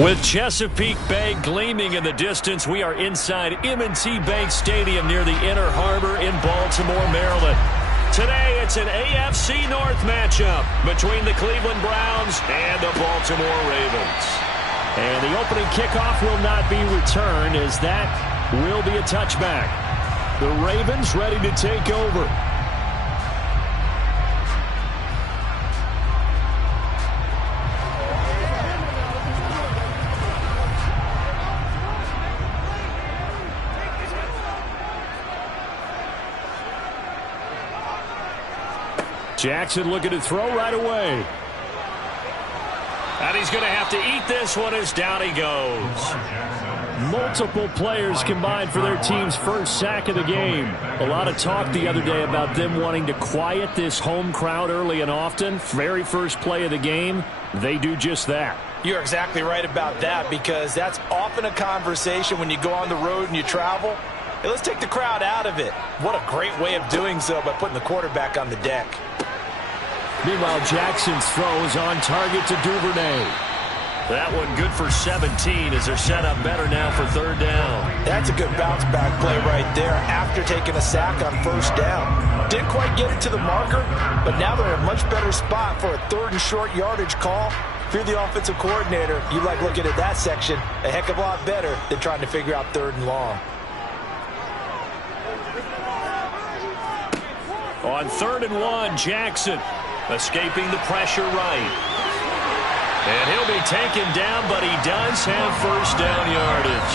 With Chesapeake Bay gleaming in the distance, we are inside M&T Bank Stadium near the Inner Harbor in Baltimore, Maryland. Today, it's an AFC North matchup between the Cleveland Browns and the Baltimore Ravens. And the opening kickoff will not be returned, as that will be a touchback. The Ravens ready to take over. Jackson looking to throw right away. And he's going to have to eat this one as down he goes. Multiple players combined for their team's first sack of the game. A lot of talk the other day about them wanting to quiet this home crowd early and often. Very first play of the game, they do just that. You're exactly right about that, because that's often a conversation when you go on the road and you travel. Hey, let's take the crowd out of it. What a great way of doing so by putting the quarterback on the deck. Meanwhile, Jackson's throw is on target to Duvernay. That one good for 17 as they're set up better now for third down. That's a good bounce back play right there after taking a sack on first down. Didn't quite get it to the marker, but now they're in a much better spot for a third and short yardage call. If you're the offensive coordinator, you like looking at that section a heck of a lot better than trying to figure out third and long. On 3rd and 1, Jackson escaping the pressure right. And he'll be taken down, but he does have first down yardage.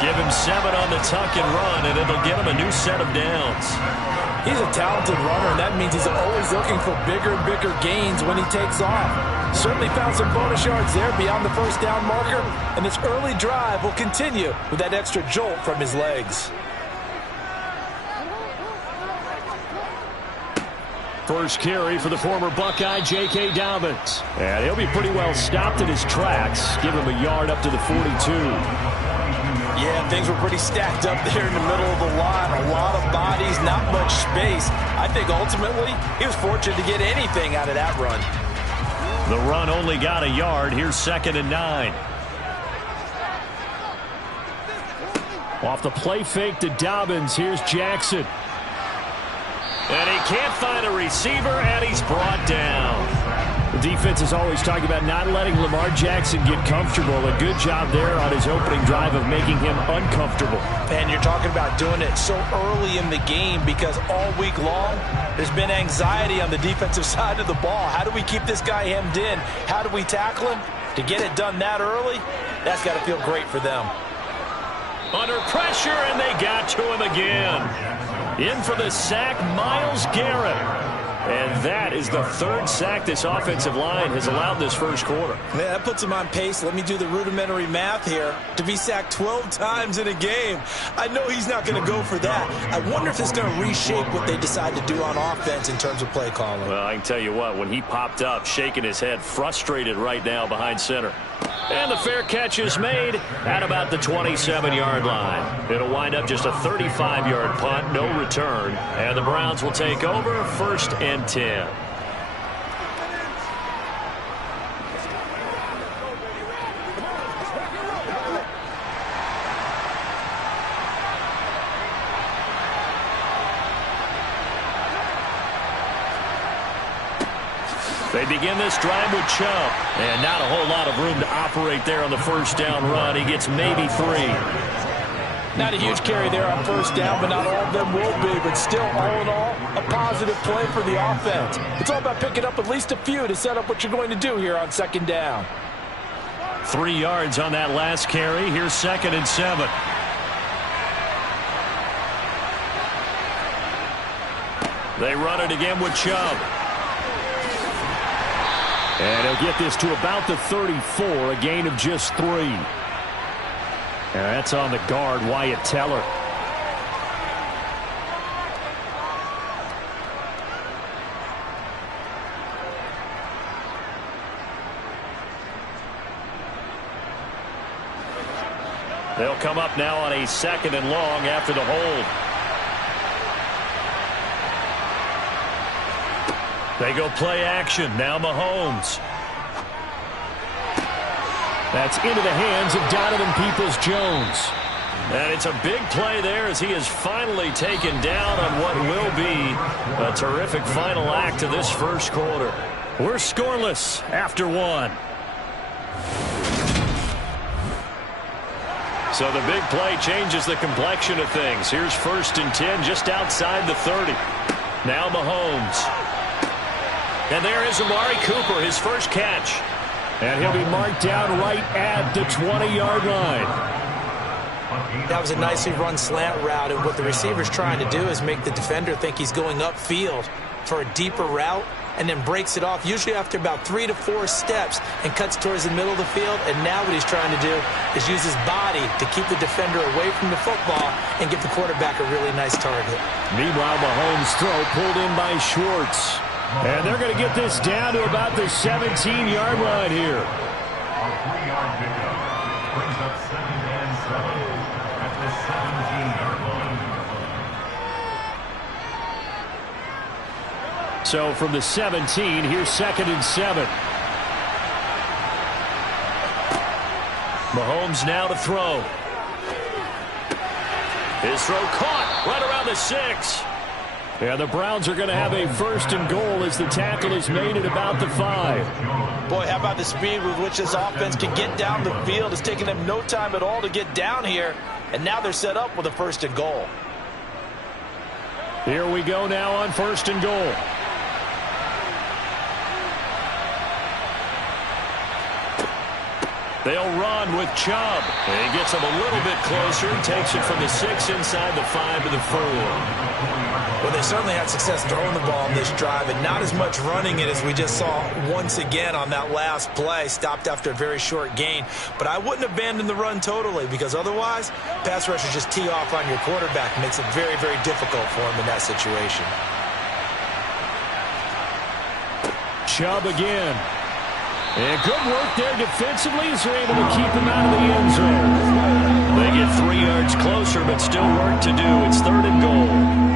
Give him 7 on the tuck and run, and it'll get him a new set of downs. He's a talented runner, and that means he's always looking for bigger and bigger gains when he takes off. Certainly found some bonus yards there beyond the first down marker, and this early drive will continue with that extra jolt from his legs. First carry for the former Buckeye, J.K. Dobbins. And he'll be pretty well stopped in his tracks. Give him a yard up to the 42. Yeah, things were pretty stacked up there in the middle of the line. A lot of bodies, not much space. I think ultimately he was fortunate to get anything out of that run. The run only got a yard. Here's 2nd and 9. Off the play fake to Dobbins. Here's Jackson. And he can't find a receiver, and he's brought down. The defense is always talking about not letting Lamar Jackson get comfortable. A good job there on his opening drive of making him uncomfortable. And you're talking about doing it so early in the game, because all week long there's been anxiety on the defensive side of the ball. How do we keep this guy hemmed in? How do we tackle him? To get it done that early, that's got to feel great for them. Under pressure, and they got to him again. In for the sack, Myles Garrett. And that is the 3rd sack this offensive line has allowed this first quarter. Yeah, that puts him on pace. Let me do the rudimentary math here. To be sacked 12 times in a game, I know he's not going to go for that. I wonder if it's going to reshape what they decide to do on offense in terms of play calling. Well, I can tell you what, when he popped up, shaking his head, frustrated right now behind center. And the fair catch is made at about the 27-yard line. It'll wind up just a 35-yard punt, no return. And the Browns will take over 1st and 10. They begin this drive with Chubb. And not a whole lot of room to operate there on the first down run. He gets maybe 3. Not a huge carry there on first down, but not all of them will be. But still, all in all, a positive play for the offense. It's all about picking up at least a few to set up what you're going to do here on 2nd down. 3 yards on that last carry. Here's 2nd and 7. They run it again with Chubb. And he'll get this to about the 34, a gain of just 3. And that's on the guard, Wyatt Teller. They'll come up now on a 2nd and long after the hold. They go play action. Now Mahomes. That's into the hands of Donovan Peoples-Jones. And it's a big play there as he is finally taken down on what will be a terrific final act of this first quarter. We're scoreless after 1. So the big play changes the complexion of things. Here's 1st and 10 just outside the 30. Now Mahomes. And there is Amari Cooper, his first catch. And he'll be marked down right at the 20-yard line. That was a nicely run slant route, and what the receiver's trying to do is make the defender think he's going upfield for a deeper route. and then breaks it off, usually after about 3 to 4 steps, and cuts towards the middle of the field. And now what he's trying to do is use his body to keep the defender away from the football and give the quarterback a really nice target. Meanwhile, Mahomes' throw pulled in by Schwartz. And they're going to get this down to about the 17-yard line here. A 3-yard pickup brings up 2nd and 7 at the 17-yard line. So from the 17, here's 2nd and 7. Mahomes now to throw. His throw caught right around the 6. And the Browns are going to have a 1st and goal as the tackle is made at about the 5. Boy, how about the speed with which this offense can get down the field? It's taken them no time at all to get down here, and now they're set up with a 1st and goal. Here we go now on 1st and goal. They'll run with Chubb. And he gets him a little bit closer. Takes it from the 6 inside the 5 to the 4. Well, they certainly had success throwing the ball on this drive, and not as much running it as we just saw once again on that last play. Stopped after a very short gain. But I wouldn't abandon the run totally, because otherwise, pass rushers just tee off on your quarterback. It makes it very, very difficult for him in that situation. Chubb again. And good work there defensively as they're able to keep him out of the end zone. They get 3 yards closer, but still work to do. It's 3rd and goal.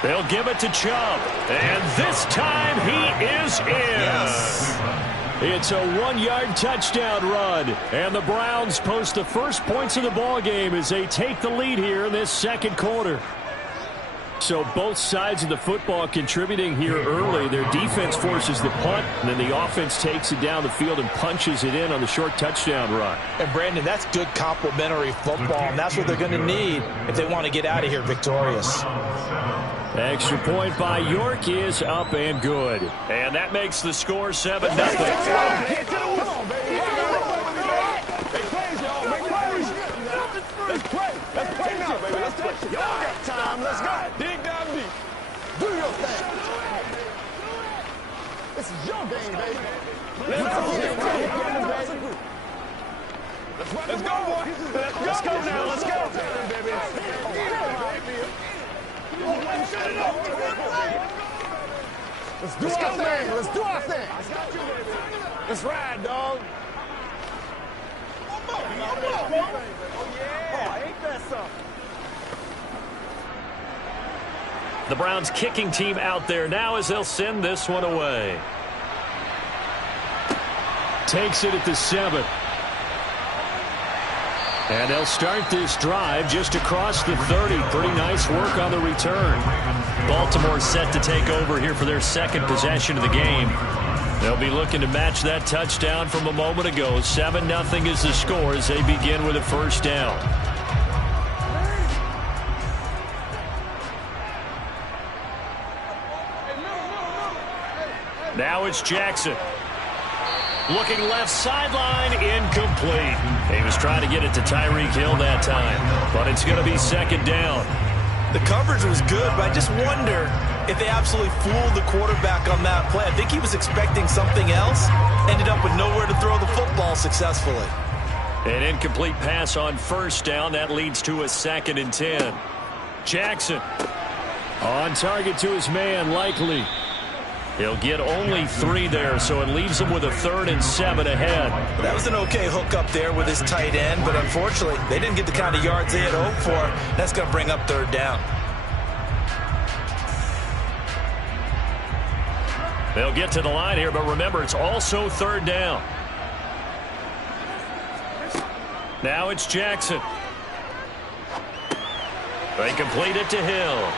They'll give it to Chubb. And this time he is in. Yes. It's a 1-yard touchdown run. And the Browns post the first points of the ball game as they take the lead here in this 2nd quarter. So both sides of the football contributing here early. Their defense forces the punt, and then the offense takes it down the field and punches it in on the short touchdown run. And, Brandon, that's good complementary football, and that's what they're going to need if they want to get out of here victorious. Extra point by York is up and good. And that makes the score 7-0. Let's play now, baby. Let's play. Y'all got time. Let's go. Dig down deep. Do your thing. This is your game, baby. Let's go, boy. Let's go now. Let's go. Let's do our thing. Let's do our thing. Let's ride, dog. The Browns kicking team out there now as they'll send this one away. Takes it at the 7. And they'll start this drive just across the 30. Pretty nice work on the return. Baltimore set to take over here for their 2nd possession of the game. They'll be looking to match that touchdown from a moment ago. 7-0 is the score as they begin with a 1st down. Now it's Jackson. Looking left sideline, incomplete. He was trying to get it to Tyreek Hill that time, but it's going to be 2nd down. The coverage was good, but I just wonder if they absolutely fooled the quarterback on that play. I think he was expecting something else. Ended up with nowhere to throw the football successfully. An incomplete pass on 1st down. That leads to a 2nd and 10. Jackson on target to his man, Likely. He'll get only 3 there, so it leaves him with a 3rd and 7 ahead. That was an okay hook up there with his tight end, but unfortunately, they didn't get the kind of yards they had hoped for. That's going to bring up 3rd down. They'll get to the line here, but remember, it's also 3rd down. Now it's Jackson. They complete it to Hill.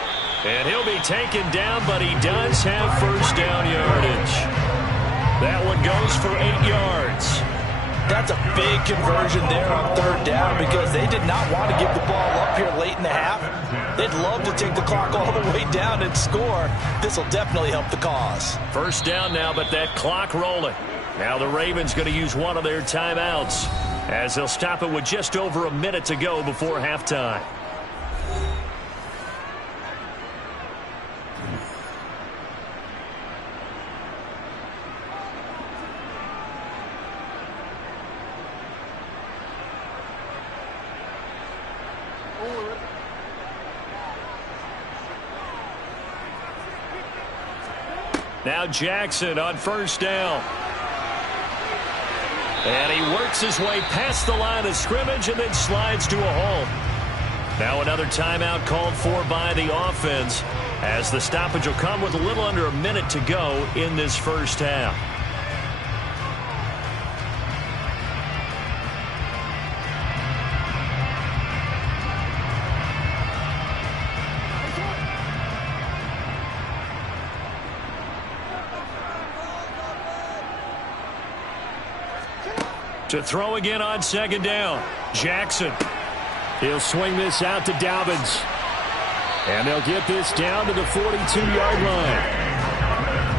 And he'll be taken down, but he does have 1st down yardage. That one goes for 8 yards. That's a big conversion there on third down because they did not want to give the ball up here late in the half. They'd love to take the clock all the way down and score. This will definitely help the cause. First down now, but that clock rolling. Now the Ravens going to use one of their timeouts as they'll stop it with just over a minute to go before halftime. Now Jackson on first down. And he works his way past the line of scrimmage and then slides to a halt. Now another timeout called for by the offense as the stoppage will come with a little under a minute to go in this first half. To throw again on second down. Jackson. He'll swing this out to Dobbins. And they'll get this down to the 42-yard line.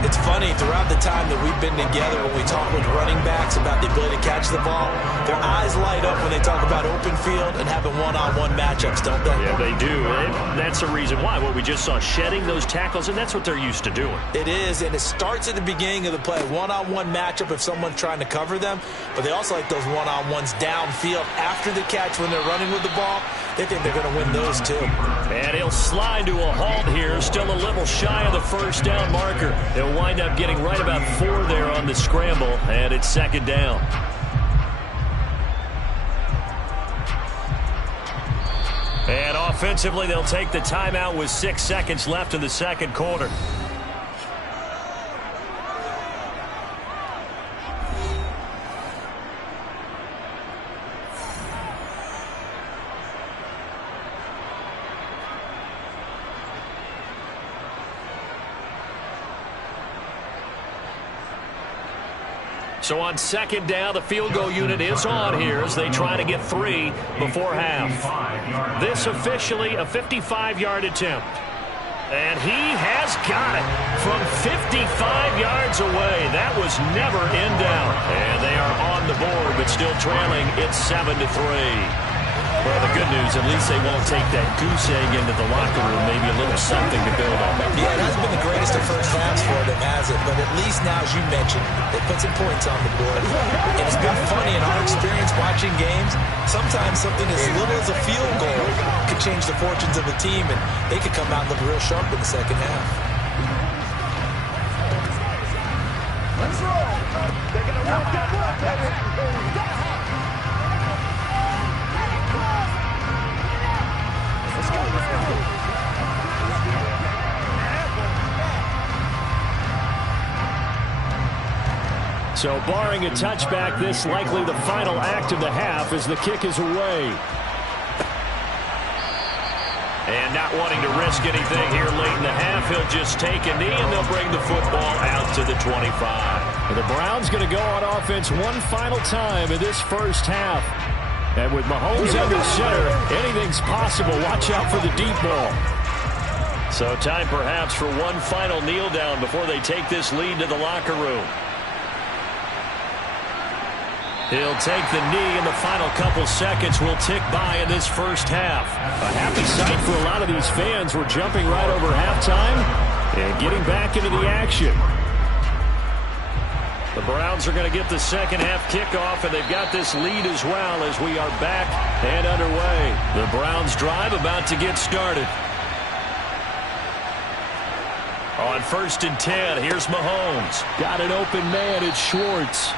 It's funny, throughout the time that we've been together, when we talk with running backs about the ability to catch the ball, their eyes light up when they talk about open field and having one-on-one matchups, don't they? Yeah, they do. And that's the reason why. Well, we just saw shedding those tackles, and that's what they're used to doing. It is, and it starts at the beginning of the play. One-on-one matchup if someone's trying to cover them, but they also like those one-on-ones downfield after the catch when they're running with the ball. They think they're going to win those, too. And he'll slide to a halt here, still a little shy of the first down marker. He'll wind up getting right about 4 there on the scramble, and it's second down. And offensively, they'll take the timeout with 6 seconds left in the second quarter. So on second down, the field goal unit is on here as they try to get 3 before half. This officially a 55-yard attempt. And he has got it from 55 yards away. That was never in doubt. And they are on the board, but still trailing. It's 7-3. Well, the good news, at least they won't take that goose egg into the locker room. Maybe a little something to build on. Yeah, it hasn't been the greatest of first halves for them, has it? But at least now, as you mentioned, they put some points on the board. And it's been funny in our experience watching games. Sometimes something as little as a field goal could change the fortunes of a team, and they could come out and look real sharp in the second half. Let's roll. They're going to work that block, baby. So barring a touchback, this likely the final act of the half as the kick is away. And not wanting to risk anything here late in the half, he'll just take a knee and they'll bring the football out to the 25. And the Browns going to go on offense one final time in this first half. And with Mahomes under center, anything's possible. Watch out for the deep ball. So time perhaps for one final kneel down before they take this lead to the locker room. He'll take the knee, and the final couple seconds will tick by in this first half. A happy sight for a lot of these fans. We're jumping right over halftime and getting back into the action. The Browns are going to get the second half kickoff, and they've got this lead as well as we are back and underway. The Browns drive about to get started. On 1st and 10, here's Mahomes. Got an open man, it's Schwartz.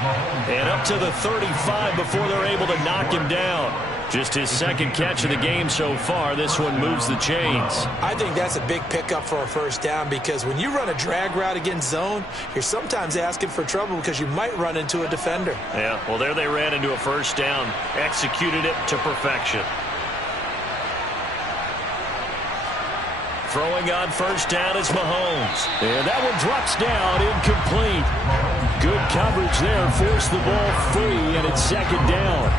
And up to the 35 before they're able to knock him down. Just his second catch of the game so far. This one moves the chains. I think that's a big pickup for a first down because when you run a drag route against zone, you're sometimes asking for trouble because you might run into a defender. Yeah, well, there they ran into a first down. Executed it to perfection. Throwing on first down is Mahomes. And that one drops down incomplete. Good coverage there, forced the ball free, and it's second down.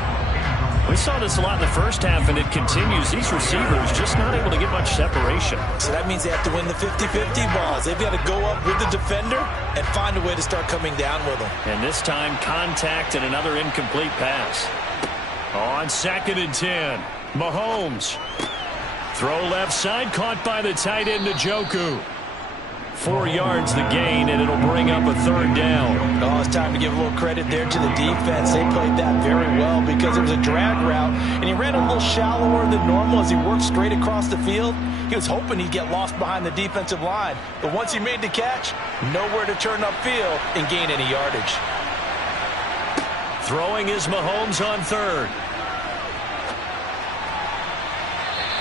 We saw this a lot in the first half, and it continues. These receivers just not able to get much separation. So that means they have to win the 50-50 balls. They've got to go up with the defender and find a way to start coming down with them. And this time, contact and another incomplete pass. On 2nd and 10, Mahomes. Throw left side, caught by the tight end, Njoku. 4 yards the gain, and it'll bring up a 3rd down. Oh, it's time to give a little credit there to the defense. They played that very well because it was a drag route, and he ran a little shallower than normal as he worked straight across the field. He was hoping he'd get lost behind the defensive line, but once he made the catch, nowhere to turn upfield and gain any yardage. Throwing is Mahomes on 3rd.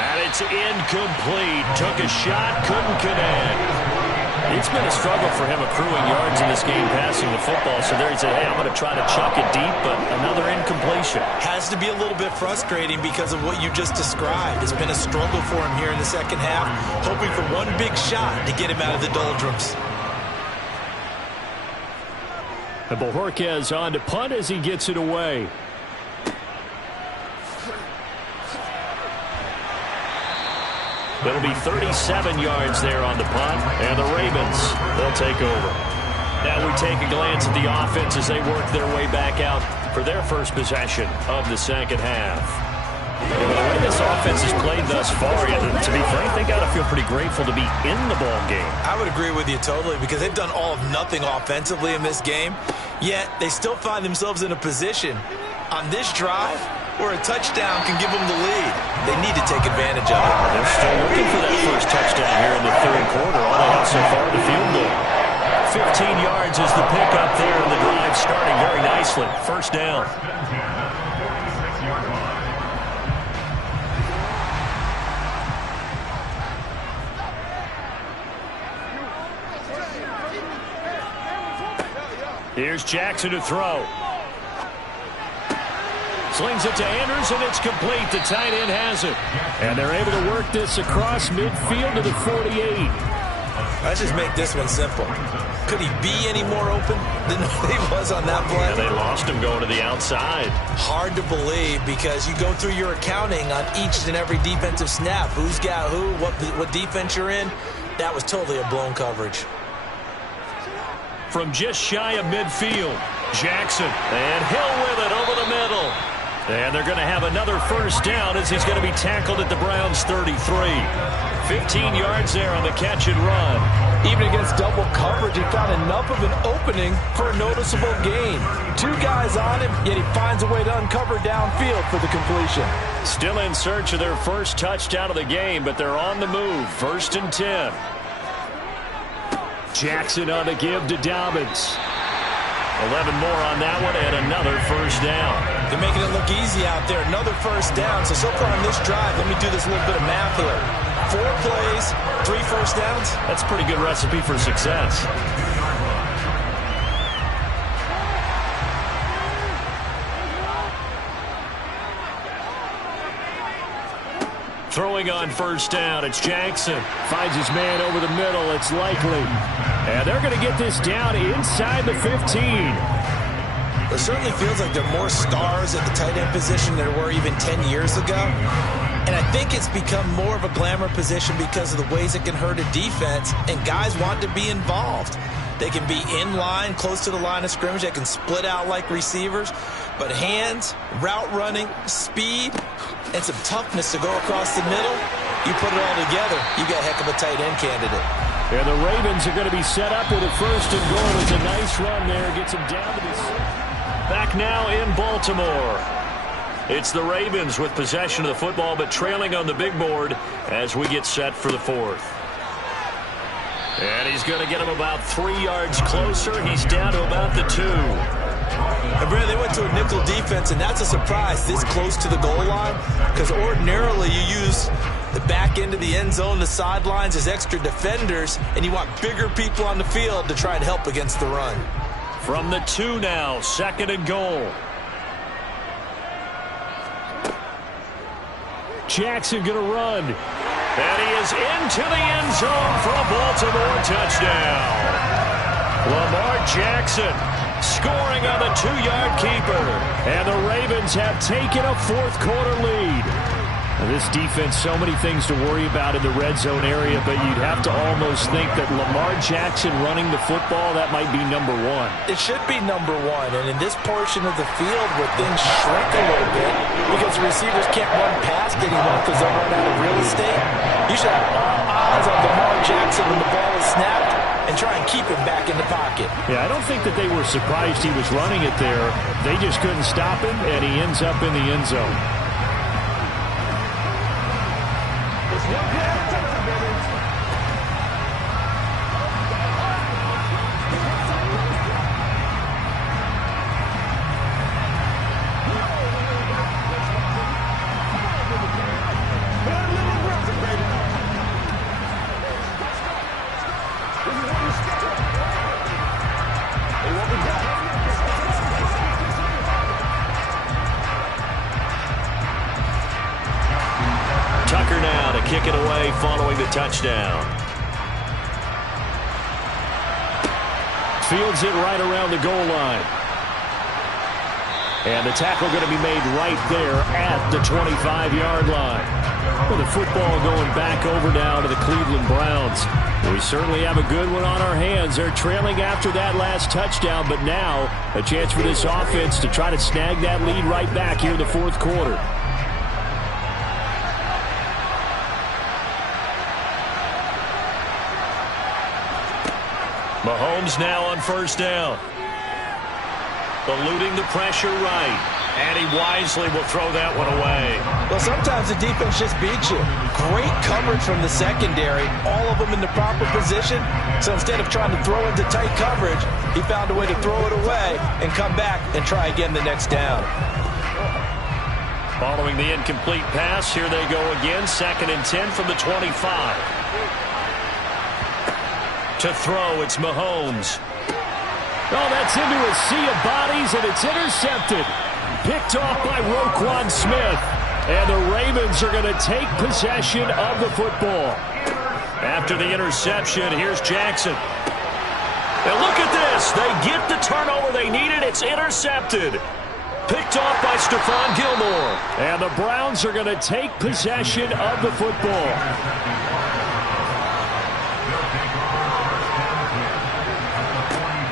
And it's incomplete. Took a shot, couldn't connect. It's been a struggle for him accruing yards in this game passing the football. So there he said, hey, I'm going to try to chuck it deep, but another incompletion. Has to be a little bit frustrating because of what you just described. It's been a struggle for him here in the second half, hoping for one big shot to get him out of the doldrums. And Bojorquez on to punt as he gets it away. It'll be 37 yards there on the punt, and the Ravens, they'll take over. Now we take a glance at the offense as they work their way back out for their first possession of the second half. The way this offense has played thus far, to be frank, they got to feel pretty grateful to be in the ball game. I would agree with you totally because they've done all of nothing offensively in this game, yet they still find themselves in a position on this drive where a touchdown can give them the lead. They need to take advantage of it. They're still looking for that first touchdown here in the 3rd quarter. All they have so far, the field goal. 15 yards is the pickup there, and the drive starting very nicely. First down. Here's Jackson to throw. Slings it to Andrews, and it's complete. The tight end has it. And they're able to work this across midfield to the 48. Let's just make this one simple. Could he be any more open than he was on that play? And they lost him going to the outside. Hard to believe because you go through your accounting on each and every defensive snap. Who's got who, what defense you're in. That was totally a blown coverage. From just shy of midfield, Jackson. And Hill with it over the middle. And they're going to have another first down as he's going to be tackled at the Browns' 33. 15 yards there on the catch and run. Even against double coverage, he found enough of an opening for a noticeable gain. 2 guys on him, yet he finds a way to uncover downfield for the completion. Still in search of their first touchdown of the game, but they're on the move. 1st and 10. Jackson on the give to Dobbins. 11 more on that one, and another first down. They're making it look easy out there. Another first down. So far on this drive, let me do this little bit of math here. 4 plays, 3 first downs. That's a pretty good recipe for success. Throwing on first down, it's Jackson. Finds his man over the middle, it's Likely. And they're going to get this down inside the 15. It certainly feels like there are more stars at the tight end position than there were even 10 years ago. And I think it's become more of a glamour position because of the ways it can hurt a defense, and guys want to be involved. They can be in line, close to the line of scrimmage. They can split out like receivers. But hands, route running, speed, and some toughness to go across the middle, you put it all together, you got a heck of a tight end candidate. And the Ravens are going to be set up with a 1st and goal. It's a nice run there. Gets him down to the... Back now in Baltimore. It's the Ravens with possession of the football, but trailing on the big board as we get set for the 4th. And he's going to get him about 3 yards closer. He's down to about the 2. And Brad, they went to a nickel defense, and that's a surprise this close to the goal line because ordinarily you use the back end of the end zone, the sidelines as extra defenders, and you want bigger people on the field to try and help against the run. From the 2 now, 2nd and goal. Jackson going to run. And he is into the end zone for a Baltimore touchdown. Lamar Jackson Scoring on the 2-yard keeper. And the Ravens have taken a fourth-quarter lead. This defense, so many things to worry about in the red zone area, but you'd have to almost think that Lamar Jackson running the football, that might be number one. It should be number one, and in this portion of the field where things shrink a little bit because the receivers can't run past anyone because they'll run out of real estate, you should have all eyes on Lamar Jackson when the ball is snapped and try and keep him back in the pocket. Yeah, I don't think that they were surprised he was running it there. They just couldn't stop him, and he ends up in the end zone. Tucker now to kick it away following the touchdown. Fields it right around the goal line. And the tackle going to be made right there at the 25-yard line. With the football going back over now to the Cleveland Browns. We certainly have a good one on our hands. They're trailing after that last touchdown, but now a chance for this offense to try to snag that lead right back here in the fourth quarter. Mahomes now on first down. Eluding the pressure right. And he wisely will throw that one away. Well, sometimes the defense just beats you. Great coverage from the secondary. All of them in the proper position. So instead of trying to throw into tight coverage, he found a way to throw it away and come back and try again the next down. Following the incomplete pass, here they go again. 2nd and 10 from the 25. To throw, it's Mahomes. Oh, that's into a sea of bodies, and it's intercepted. Picked off by Roquan Smith. And the Ravens are going to take possession of the football. After the interception, here's Jackson. And look at this. They get the turnover they needed. It's intercepted. Picked off by Stephon Gilmore. And the Browns are going to take possession of the football.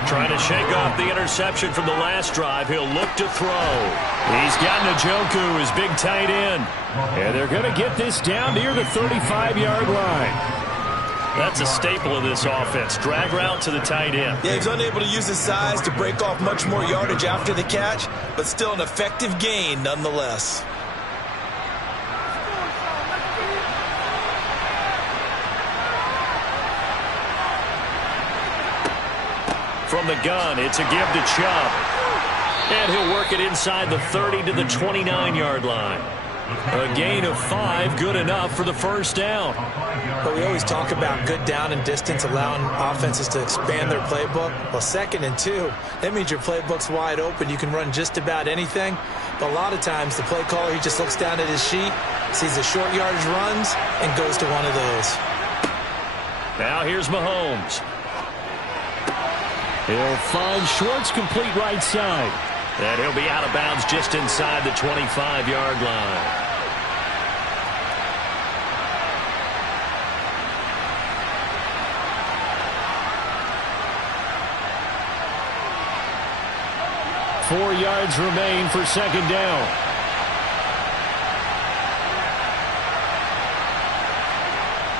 Trying to shake off the interception from the last drive. He'll look to throw. He's got Njoku, his big tight end. And they're going to get this down near the 35-yard line. That's a staple of this offense. Drag route to the tight end. Yeah, he's unable to use his size to break off much more yardage after the catch, but still an effective gain nonetheless. From the gun, it's a give to Chubb. And he'll work it inside the 30 to the 29-yard line. A gain of 5, good enough for the first down. But we always talk about good down and distance, allowing offenses to expand their playbook. Well, 2nd and 2, that means your playbook's wide open. You can run just about anything. But a lot of times, the play caller, he just looks down at his sheet, sees the short yardage runs, and goes to one of those. Now here's Mahomes. He'll find Schwartz complete right side. And he'll be out of bounds just inside the 25-yard line. Four yards remain for 2nd down.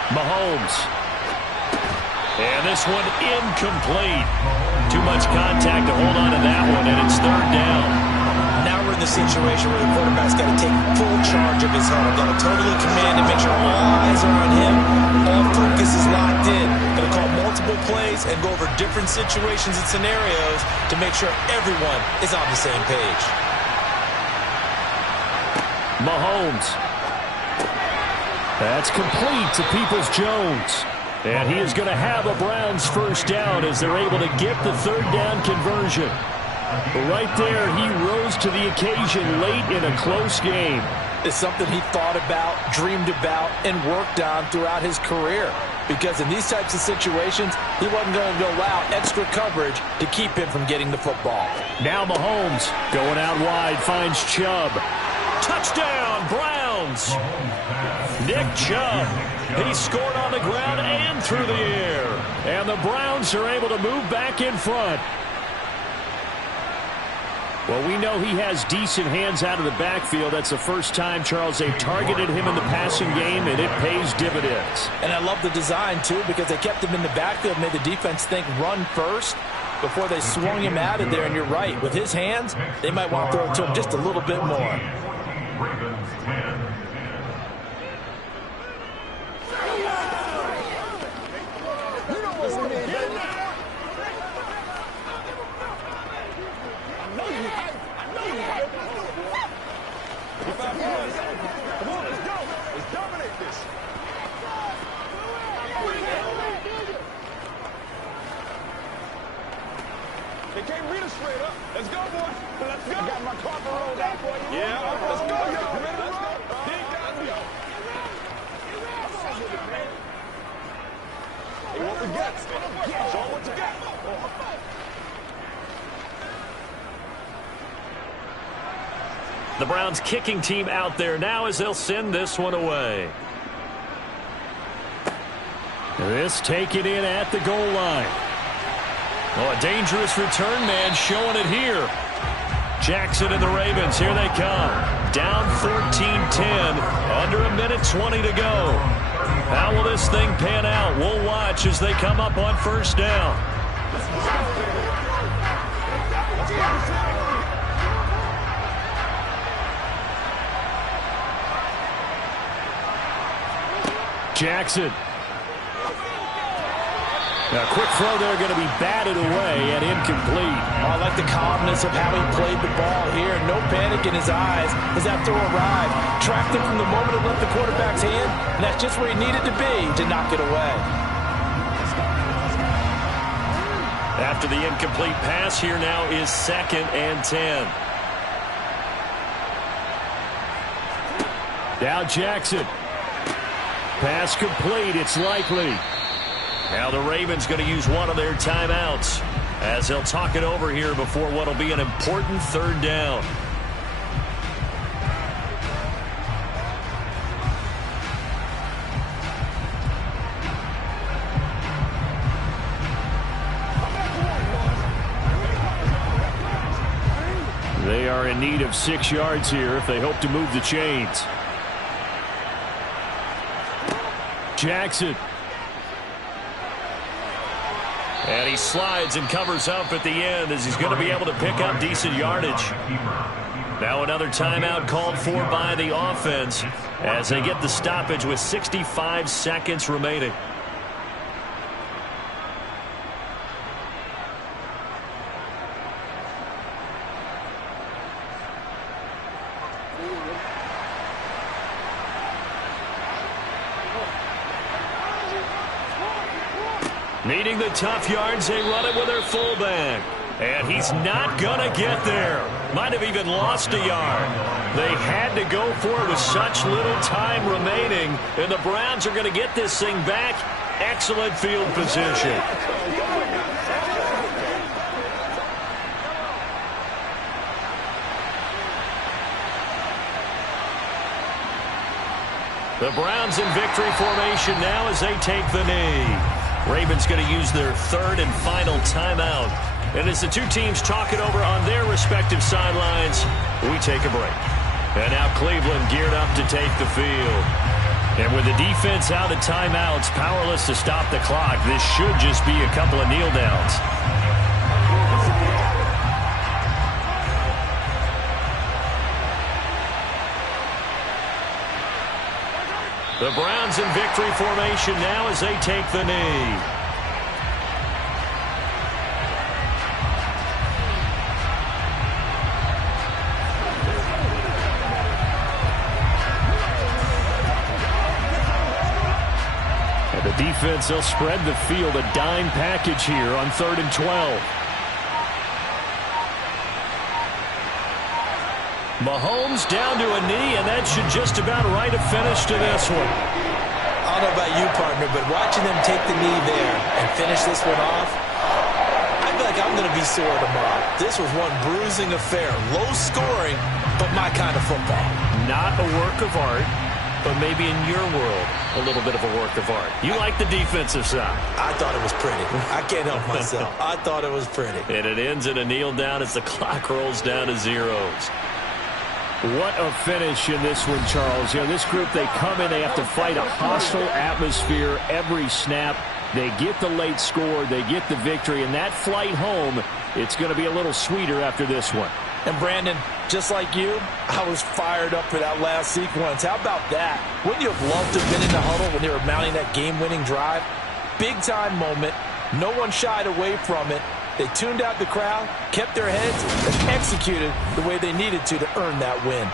Mahomes. And this one incomplete. Too much contact to hold on to that one, and it's 3rd down. Now we're in the situation where the quarterback's got to take full charge of his huddle. Got to totally command and make sure all eyes are on him. All focus is locked in. Going to call multiple plays and go over different situations and scenarios to make sure everyone is on the same page. Mahomes. That's complete to Peoples-Jones. And he is going to have a Browns first down as they're able to get the 3rd down conversion. But right there, he rose to the occasion late in a close game. It's something he thought about, dreamed about, and worked on throughout his career. because in these types of situations, he wasn't going to allow extra coverage to keep him from getting the football. Now Mahomes going out wide, finds Chubb. Touchdown, Browns! Nick Chubb. He scored on the ground and through the air. And the Browns are able to move back in front. Well, we know he has decent hands out of the backfield. That's the first time, Charles, they've targeted him in the passing game, and it pays dividends. And I love the design, too, because they kept him in the backfield, made the defense think run first before they swung him out of there. And you're right, with his hands, they might want to throw it to him just a little bit more. Ravens 10. They can't beat us straight up. Let's go, boys. Let's go. I got my carpet rolled out for you. Yeah, let's go, y'all. Ready to roll? Dig down deep. Hey, what we got? Show what you got. The Browns kicking team out there now as they'll send this one away. This taken in at the goal line. Oh, a dangerous return man showing it here. Jackson and the Ravens, here they come. Down 14-10, under a minute 20 to go. How will this thing pan out? We'll watch as they come up on first down. Jackson. A quick throw there, going to be batted away and incomplete. Oh, I like the calmness of how he played the ball here. No panic in his eyes as that throw arrived. Tracked him from the moment it left the quarterback's hand, and that's just where he needed to be to knock it away. After the incomplete pass, here now is 2nd and 10. Now Jackson. Pass complete. It's likely. Now the Ravens going to use one of their timeouts as they'll talk it over here before what will be an important third down. They are in need of 6 yards here if they hope to move the chains. Jackson. And he slides and covers up at the end as he's going to be able to pick up decent yardage. Now another timeout called for by the offense as they get the stoppage with 65 seconds remaining. Needing the tough yards, they run it with their fullback. And he's not going to get there. Might have even lost a yard. They had to go for it with such little time remaining. And the Browns are going to get this thing back. Excellent field position. The Browns in victory formation now as they take the knee. Ravens going to use their 3rd and final timeout. And as the two teams talk it over on their respective sidelines, we take a break. And now Cleveland geared up to take the field. And with the defense out of timeouts, powerless to stop the clock, this should just be a couple of kneel downs. The Browns in victory formation now as they take the knee. And the defense, they'll spread the field, a dime package here on 3rd and 12. Mahomes down to a knee, and that should just about write a finish to this one. I don't know about you, partner, but watching them take the knee there and finish this one off, I feel like I'm going to be sore tomorrow. This was one bruising affair. Low scoring, but my kind of football. Not a work of art, but maybe in your world, a little bit of a work of art. You like the defensive side. I thought it was pretty. I can't help myself. I thought it was pretty. And it ends in a kneel down as the clock rolls down to zeros. What a finish in this one, Charles. You know, this group, they come in, they have to fight a hostile atmosphere every snap. They get the late score, they get the victory, and that flight home, it's going to be a little sweeter after this one. And Brandon, just like you, I was fired up for that last sequence. How about that? Wouldn't you have loved to have been in the huddle when they were mounting that game-winning drive? Big-time moment. No one shied away from it. They tuned out the crowd, kept their heads, and executed the way they needed to earn that win.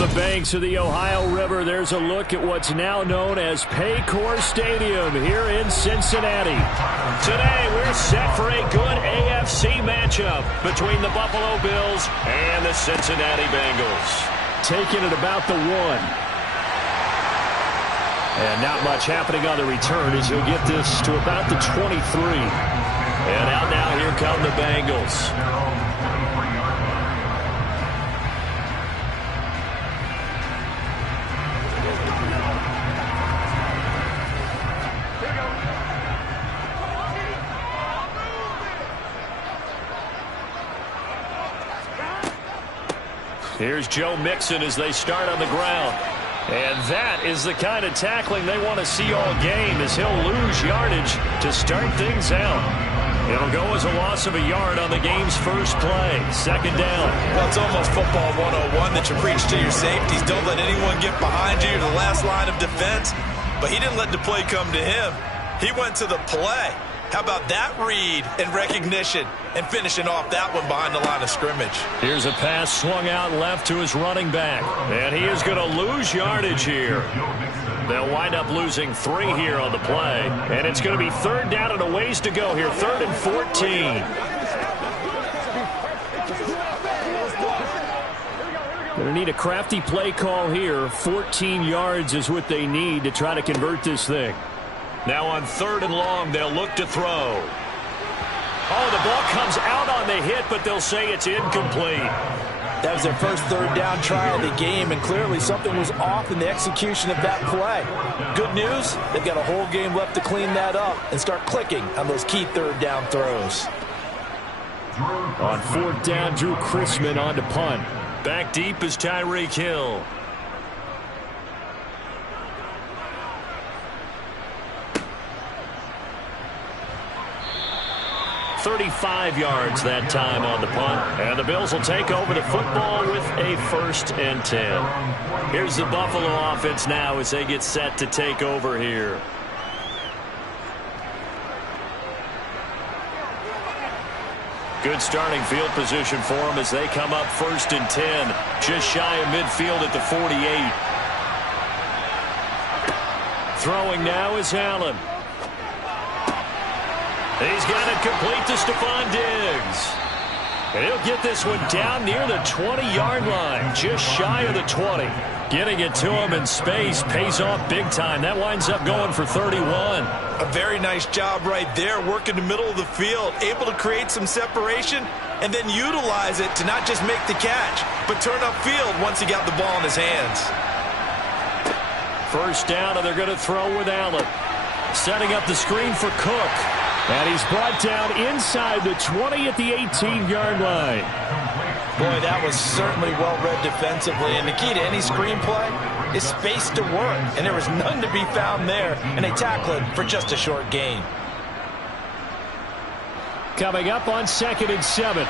the banks of the Ohio River, there's a look at what's now known as Paycor Stadium here in Cincinnati. Today, we're set for a good AFC matchup between the Buffalo Bills and the Cincinnati Bengals. Taking it about the 1. And not much happening on the return as he'll get this to about the 23. And out now, here come the Bengals. Here's Joe Mixon as they start on the ground. And that is the kind of tackling they want to see all game, as he'll lose yardage to start things out. It'll go as a loss of a yard on the game's first play. Second down. Well, it's almost football 101 that you preach to your safeties. Don't let anyone get behind you. You're the last line of defense. But he didn't let the play come to him. He went to the play. How about that read and recognition and finishing off that one behind the line of scrimmage? Here's a pass swung out left to his running back. And he is going to lose yardage here. They'll wind up losing 3 here on the play. And it's going to be third down and a ways to go here. 3rd and 14. Going to need a crafty play call here. 14 yards is what they need to try to convert this thing. Now on 3rd and long, they'll look to throw. Oh, the ball comes out on the hit, but they'll say it's incomplete. That was their first 3rd down try of the game, and clearly something was off in the execution of that play. Good news, they've got a whole game left to clean that up and start clicking on those key 3rd down throws. On 4th down, Drew Chrisman on to punt. Back deep is Tyreek Hill. 35 yards that time on the punt. And the Bills will take over the football with a 1st and 10. Here's the Buffalo offense now as they get set to take over here. Good starting field position for them as they come up 1st and 10. Just shy of midfield at the 48. Throwing now is Allen. He's got it complete to Stephon Diggs. And he'll get this one down near the 20-yard line, just shy of the 20. Getting it to him in space pays off big time. That winds up going for 31. A very nice job right there, working the middle of the field, able to create some separation and then utilize it to not just make the catch, but turn upfield once he got the ball in his hands. 1st down, and they're going to throw with Allen. Setting up the screen for Cook. And he's brought down inside the 20 at the 18-yard line. Boy, that was certainly well-read defensively. And the key to any screenplay is space to work. And there was none to be found there. And they tackle it for just a short gain. Coming up on 2nd and 7.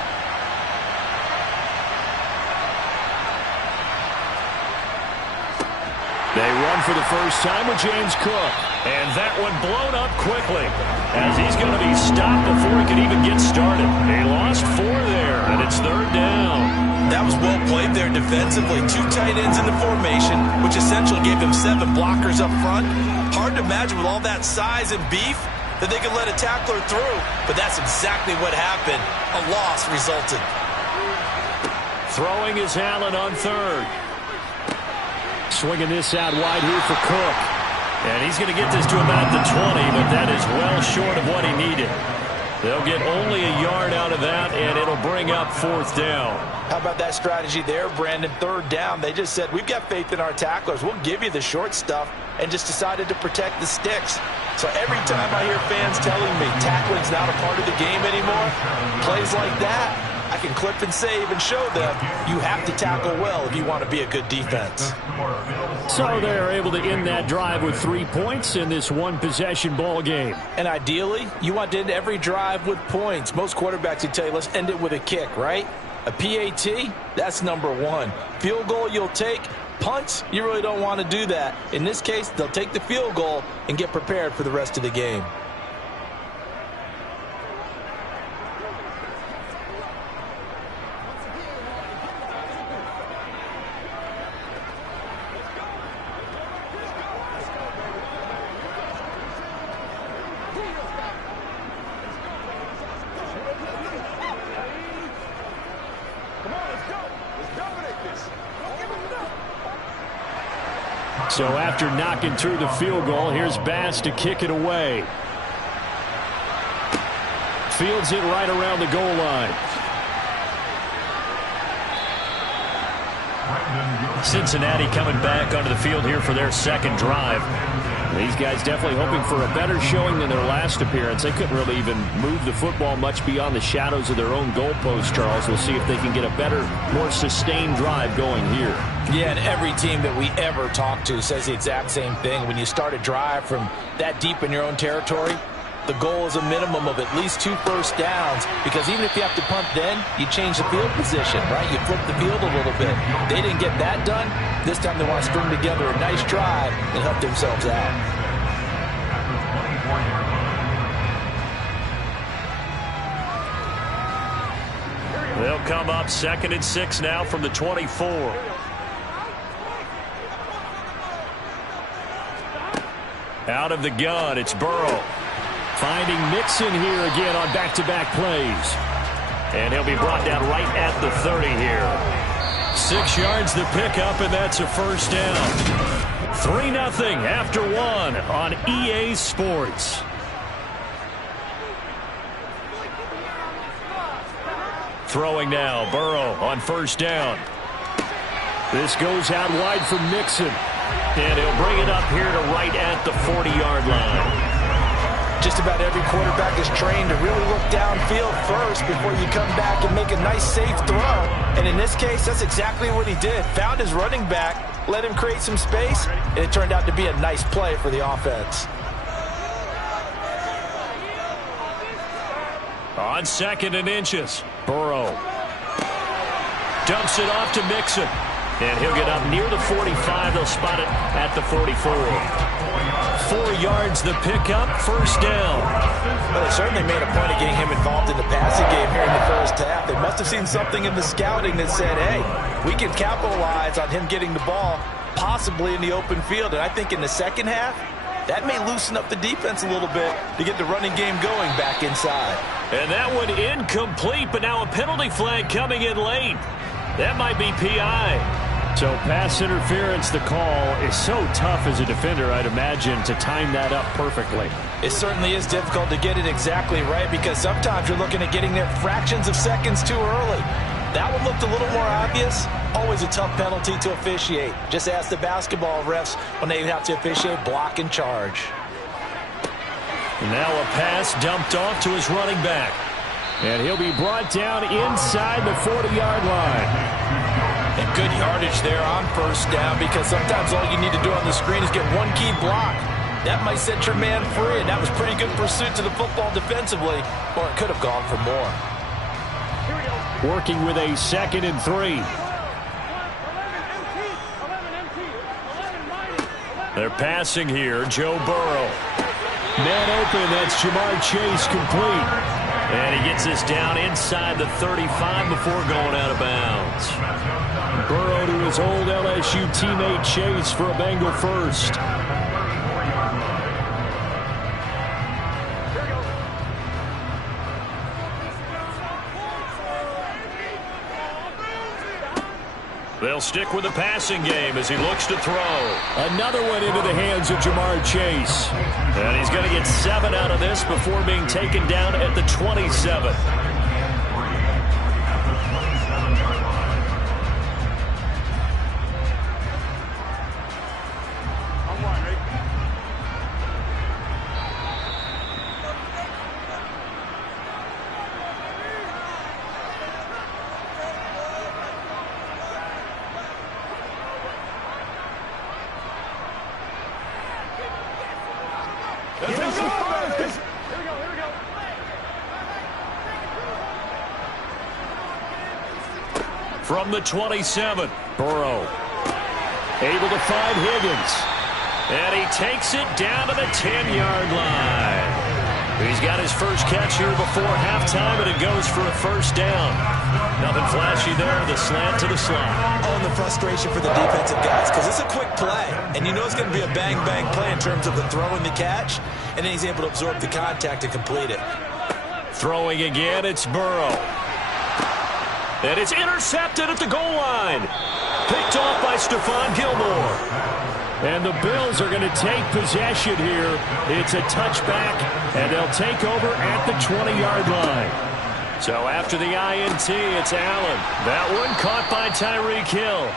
They run for the first time with James Cook. And that one blown up quickly as he's going to be stopped before he can even get started. They lost 4 there, and it's 3rd down. That was well played there defensively. 2 tight ends in the formation, which essentially gave them 7 blockers up front. Hard to imagine with all that size and beef that they could let a tackler through, but that's exactly what happened. A loss resulted. Throwing is Allen on 3rd. Swinging this out wide here for Cook. And he's going to get this to about the 20, but that is well short of what he needed. They'll get only a yard out of that, and it'll bring up 4th down. How about that strategy there, Brandon? 3rd down, they just said, we've got faith in our tacklers. We'll give you the short stuff, and just decided to protect the sticks. So every time I hear fans telling me tackling's not a part of the game anymore, plays like that, I can clip and save and show them you have to tackle well if you want to be a good defense. So they're able to end that drive with 3 points in this one-possession ball game. And ideally, you want to end every drive with points. Most quarterbacks would tell you, let's end it with a kick, right? A PAT, that's number 1. Field goal you'll take. Punts, you really don't want to do that. In this case, they'll take the field goal and get prepared for the rest of the game. So after knocking through the field goal, here's Bass to kick it away. Fields it right around the goal line. Cincinnati coming back onto the field here for their second drive. These guys definitely hoping for a better showing than their last appearance. They couldn't really even move the football much beyond the shadows of their own goalpost, Charles. We'll see if they can get a better, more sustained drive going here. Yeah, and every team that we ever talk to says the exact same thing. When you start a drive from that deep in your own territory, the goal is a minimum of at least 2 first downs, because even if you have to punt then, you change the field position, right? You flip the field a little bit. They didn't get that done. This time they want to string together a nice drive and help themselves out. They'll come up 2nd and 6 now from the 24. Out of the gun, it's Burrow. Finding Mixon here again on back-to-back plays. And he'll be brought down right at the 30 here. 6 yards the pickup, and that's a first down. 3-0 after 1 on EA Sports. Throwing now, Burrow on first down. This goes out wide for Mixon. And he'll bring it up here to right at the 40-yard line. Just about every quarterback is trained to really look downfield first before you come back and make a nice, safe throw. And in this case, that's exactly what he did. Found his running back, let him create some space, and it turned out to be a nice play for the offense. On 2nd and inches, Burrow dumps it off to Mixon. And he'll get up near the 45. They'll spot it at the 44. 4 yards the pickup, first down. Well, they certainly made a point of getting him involved in the passing game here in the first half. They must have seen something in the scouting that said, hey, we can capitalize on him getting the ball possibly in the open field. And I think in the second half, that may loosen up the defense a little bit to get the running game going back inside. And that one incomplete, but now a penalty flag coming in late. That might be PI. So pass interference, the call is so tough as a defender, I'd imagine, to time that up perfectly. It certainly is difficult to get it exactly right, because sometimes you're looking at getting there fractions of seconds too early. That one looked a little more obvious. Always a tough penalty to officiate. Just ask the basketball refs when they have to officiate block and charge. Now a pass dumped off to his running back. And he'll be brought down inside the 40-yard line. And good yardage there on first down, because sometimes all you need to do on the screen is get one key block. That might set your man free, and that was pretty good pursuit to the football defensively, or it could have gone for more. Working with a 2nd and 3. They're passing here, Joe Burrow. Man open, that's Jamar Chase complete. And he gets this down inside the 35 before going out of bounds. Burrow to his old LSU teammate Chase for a Bengal first. They'll stick with the passing game as he looks to throw. Another one into the hands of Jamar Chase. And he's going to get 7 out of this before being taken down at the 27. From the 27, Burrow able to find Higgins. And he takes it down to the 10-yard line. He's got his first catch here before halftime, and it goes for a first down. Nothing flashy there, the slant to the slot. Oh, and the frustration for the defensive guys, because it's a quick play. And you know it's going to be a bang-bang play in terms of the throw and the catch. And then he's able to absorb the contact and complete it. Throwing again, it's Burrow. And it's intercepted at the goal line. Picked off by Stephon Gilmore. And the Bills are going to take possession here. It's a touchback, and they'll take over at the 20-yard line. So after the INT, it's Allen. That one caught by Tyreek Hill.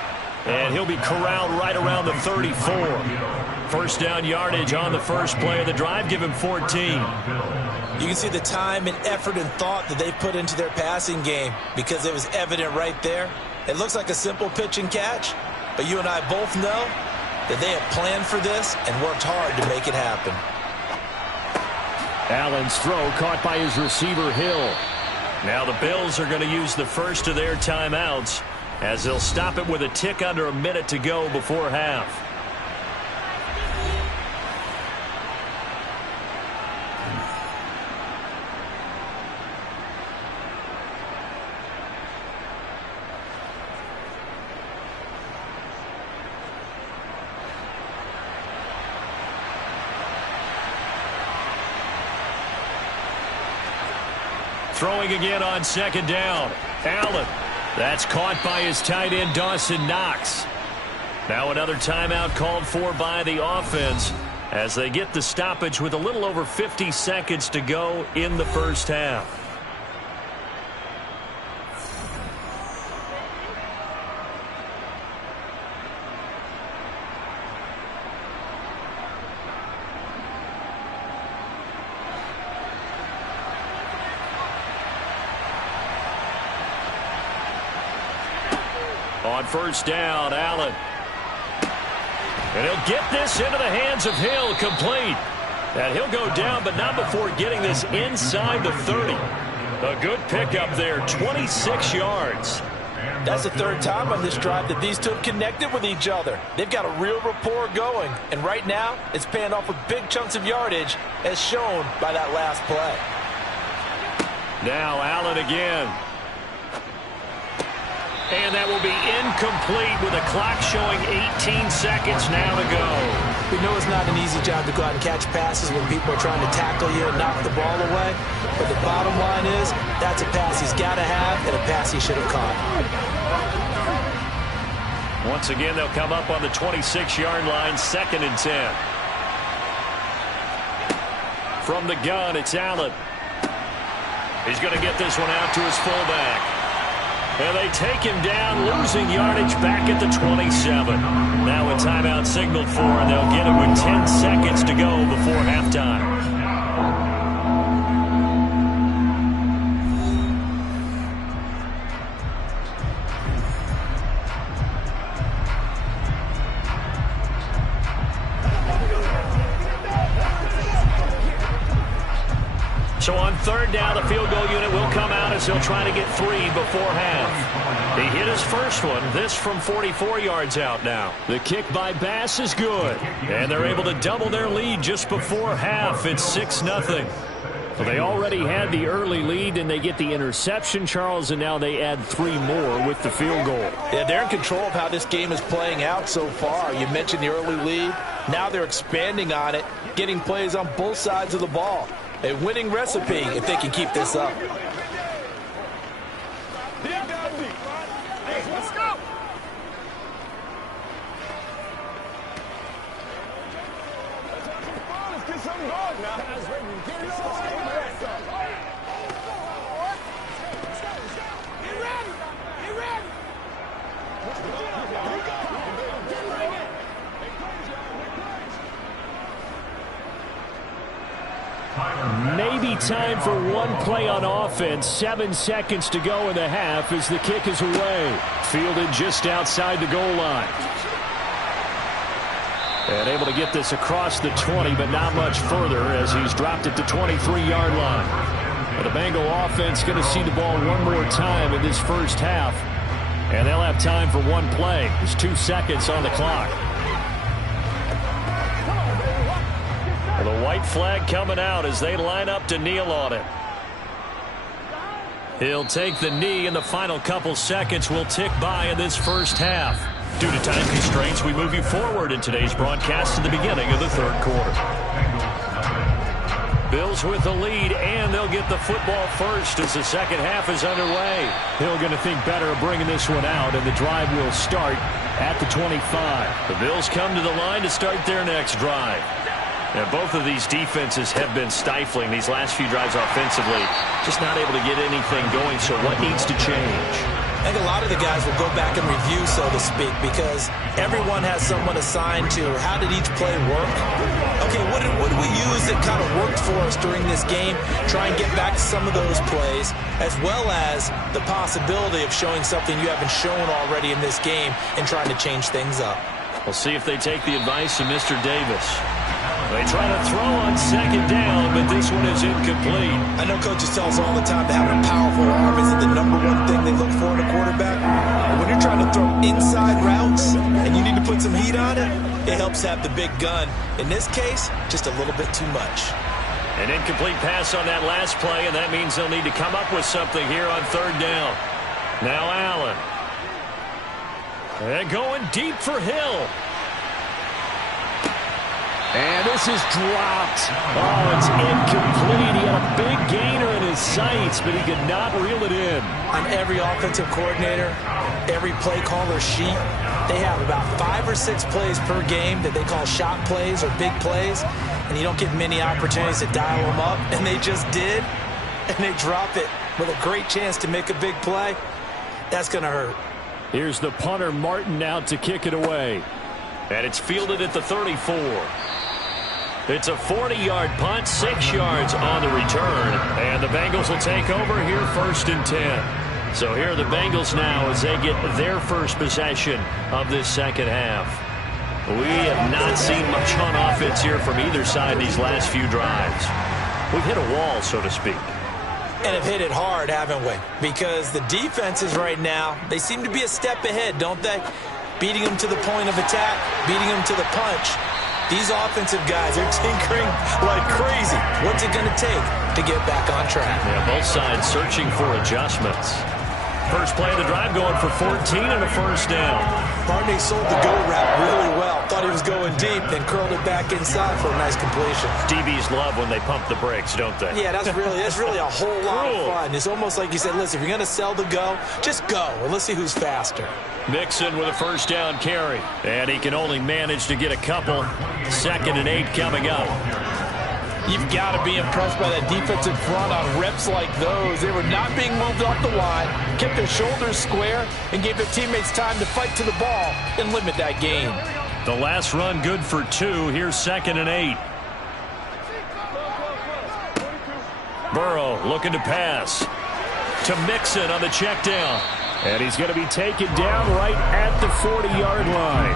And he'll be corralled right around the 34. First down yardage on the first play of the drive. Give him 14. You can see the time and effort and thought that they've put into their passing game because it was evident right there. It looks like a simple pitch and catch, but you and I both know that they have planned for this and worked hard to make it happen. Allen's throw caught by his receiver, Hill. Now the Bills are going to use the first of their timeouts as they'll stop it with a tick under a minute to go before half. Throwing again on second down. Allen. That's caught by his tight end, Dawson Knox. Now another timeout called for by the offense as they get the stoppage with a little over 50 seconds to go in the first half. On first down, Allen. And he'll get this into the hands of Hill, complete. And he'll go down, but not before getting this inside the 30. A good pickup there, 26 yards. That's the third time on this drive that these two have connected with each other. They've got a real rapport going, and right now it's paying off with big chunks of yardage as shown by that last play. Now Allen again. And that will be incomplete with a clock showing 18 seconds now to go. We know it's not an easy job to go out and catch passes when people are trying to tackle you and knock the ball away. But the bottom line is that's a pass he's got to have and a pass he should have caught. Once again, they'll come up on the 26-yard line, 2nd and 10. From the gun, it's Allen. He's going to get this one out to his fullback. And they take him down, losing yardage back at the 27. Now a timeout signaled for, and they'll get it with 10 seconds to go before halftime. So on third down, the field goal unit will come out as they'll try to get 3 before half. He hit his first one, this from 44 yards out now. The kick by Bass is good, and they're able to double their lead just before half. It's 6-0. So they already had the early lead, and they get the interception, Charles, and now they add 3 more with the field goal. Yeah, they're in control of how this game is playing out so far. You mentioned the early lead. Now they're expanding on it, getting plays on both sides of the ball. A winning recipe if they can keep this up. Let's go. Let's get something going now. Get ready. Get ready. Maybe time for one play on offense. 7 seconds to go in the half as the kick is away. Fielded just outside the goal line. And able to get this across the 20, but not much further as he's dropped it to 23-yard line. But the Bengal offense going to see the ball one more time in this first half. And they'll have time for one play. There's 2 seconds on the clock. The white flag coming out as they line up to kneel on it. He'll take the knee, and the final couple seconds will tick by in this first half. Due to time constraints, we move you forward in today's broadcast to the beginning of the third quarter. Bills with the lead, and they'll get the football first as the second half is underway. Hill going to think better of bringing this one out, and the drive will start at the 25. The Bills come to the line to start their next drive. And both of these defenses have been stifling these last few drives offensively. Just not able to get anything going, so what needs to change? I think a lot of the guys will go back and review, so to speak, because everyone has someone assigned to how did each play work. Okay, what did we use that kind of worked for us during this game? Try and get back to some of those plays, as well as the possibility of showing something you haven't shown already in this game and trying to change things up. We'll see if they take the advice of Mr. Davis. They try to throw on second down, but this one is incomplete. I know coaches tell us all the time that having a powerful arm isn't the #1 thing they look for in a quarterback. But when you're trying to throw inside routes and you need to put some heat on it, it helps have the big gun. In this case, just a little bit too much. An incomplete pass on that last play, and that means they'll need to come up with something here on third down. Now Allen. And going deep for Hill. And this is dropped. Oh, it's incomplete. He had a big gainer in his sights, but he could not reel it in. On every offensive coordinator, every play caller sheet, they have about 5 or 6 plays per game that they call shot plays or big plays, and you don't get many opportunities to dial them up, and they just did, and they drop it with a great chance to make a big play. That's going to hurt. Here's the punter, Martin, out to kick it away. And it's fielded at the 34. It's a 40-yard punt, 6 yards on the return. And the Bengals will take over here 1st and 10. So here are the Bengals now as they get their first possession of this second half. We have not seen much on offense here from either side these last few drives. We've hit a wall, so to speak. And have hit it hard, haven't we? Because the defenses right now, they seem to be a step ahead, don't they? Beating them to the point of attack, beating them to the punch. These offensive guys are tinkering like crazy. What's it going to take to get back on track? Yeah, both sides searching for adjustments. First play of the drive going for 14 and a first down. Barney sold the go route really well. Thought he was going deep, then curled it back inside for a nice completion. DBs love when they pump the brakes, don't they? Yeah, that's really a whole lot of fun. It's almost like you said, listen, if you're going to sell the go, just go. And let's see who's faster. Mixon with a first down carry. And he can only manage to get a couple. 2nd and 8 coming up. You've got to be impressed by that defensive front on reps like those. They were not being moved off the line, kept their shoulders square, and gave their teammates time to fight to the ball and limit that gain. The last run good for 2. Here's 2nd and 8. Burrow looking to pass to Mixon on the check down. And he's going to be taken down right at the 40-yard line.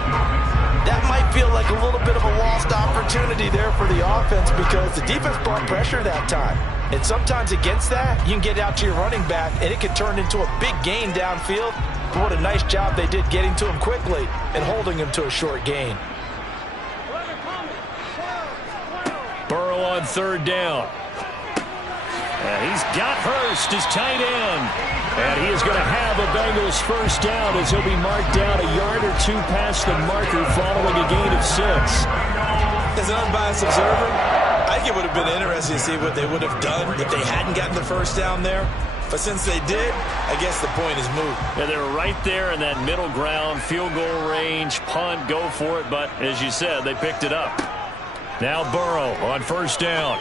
That might feel like a little bit of a lost opportunity there for the offense because the defense brought pressure that time. And sometimes against that, you can get out to your running back, and it can turn into a big gain downfield. But what a nice job they did getting to him quickly and holding him to a short gain. Burrow on 3rd down. And he's got Hurst, his tight end. And he is going to have a Bengals first down as he'll be marked down a yard or 2 past the marker following a gain of 6. As an unbiased observer, I think it would have been interesting to see what they would have done if they hadn't gotten the first down there. But since they did, I guess the point is moot. Yeah, they were right there in that middle ground, field goal range, punt, go for it. But as you said, they picked it up. Now Burrow on first down.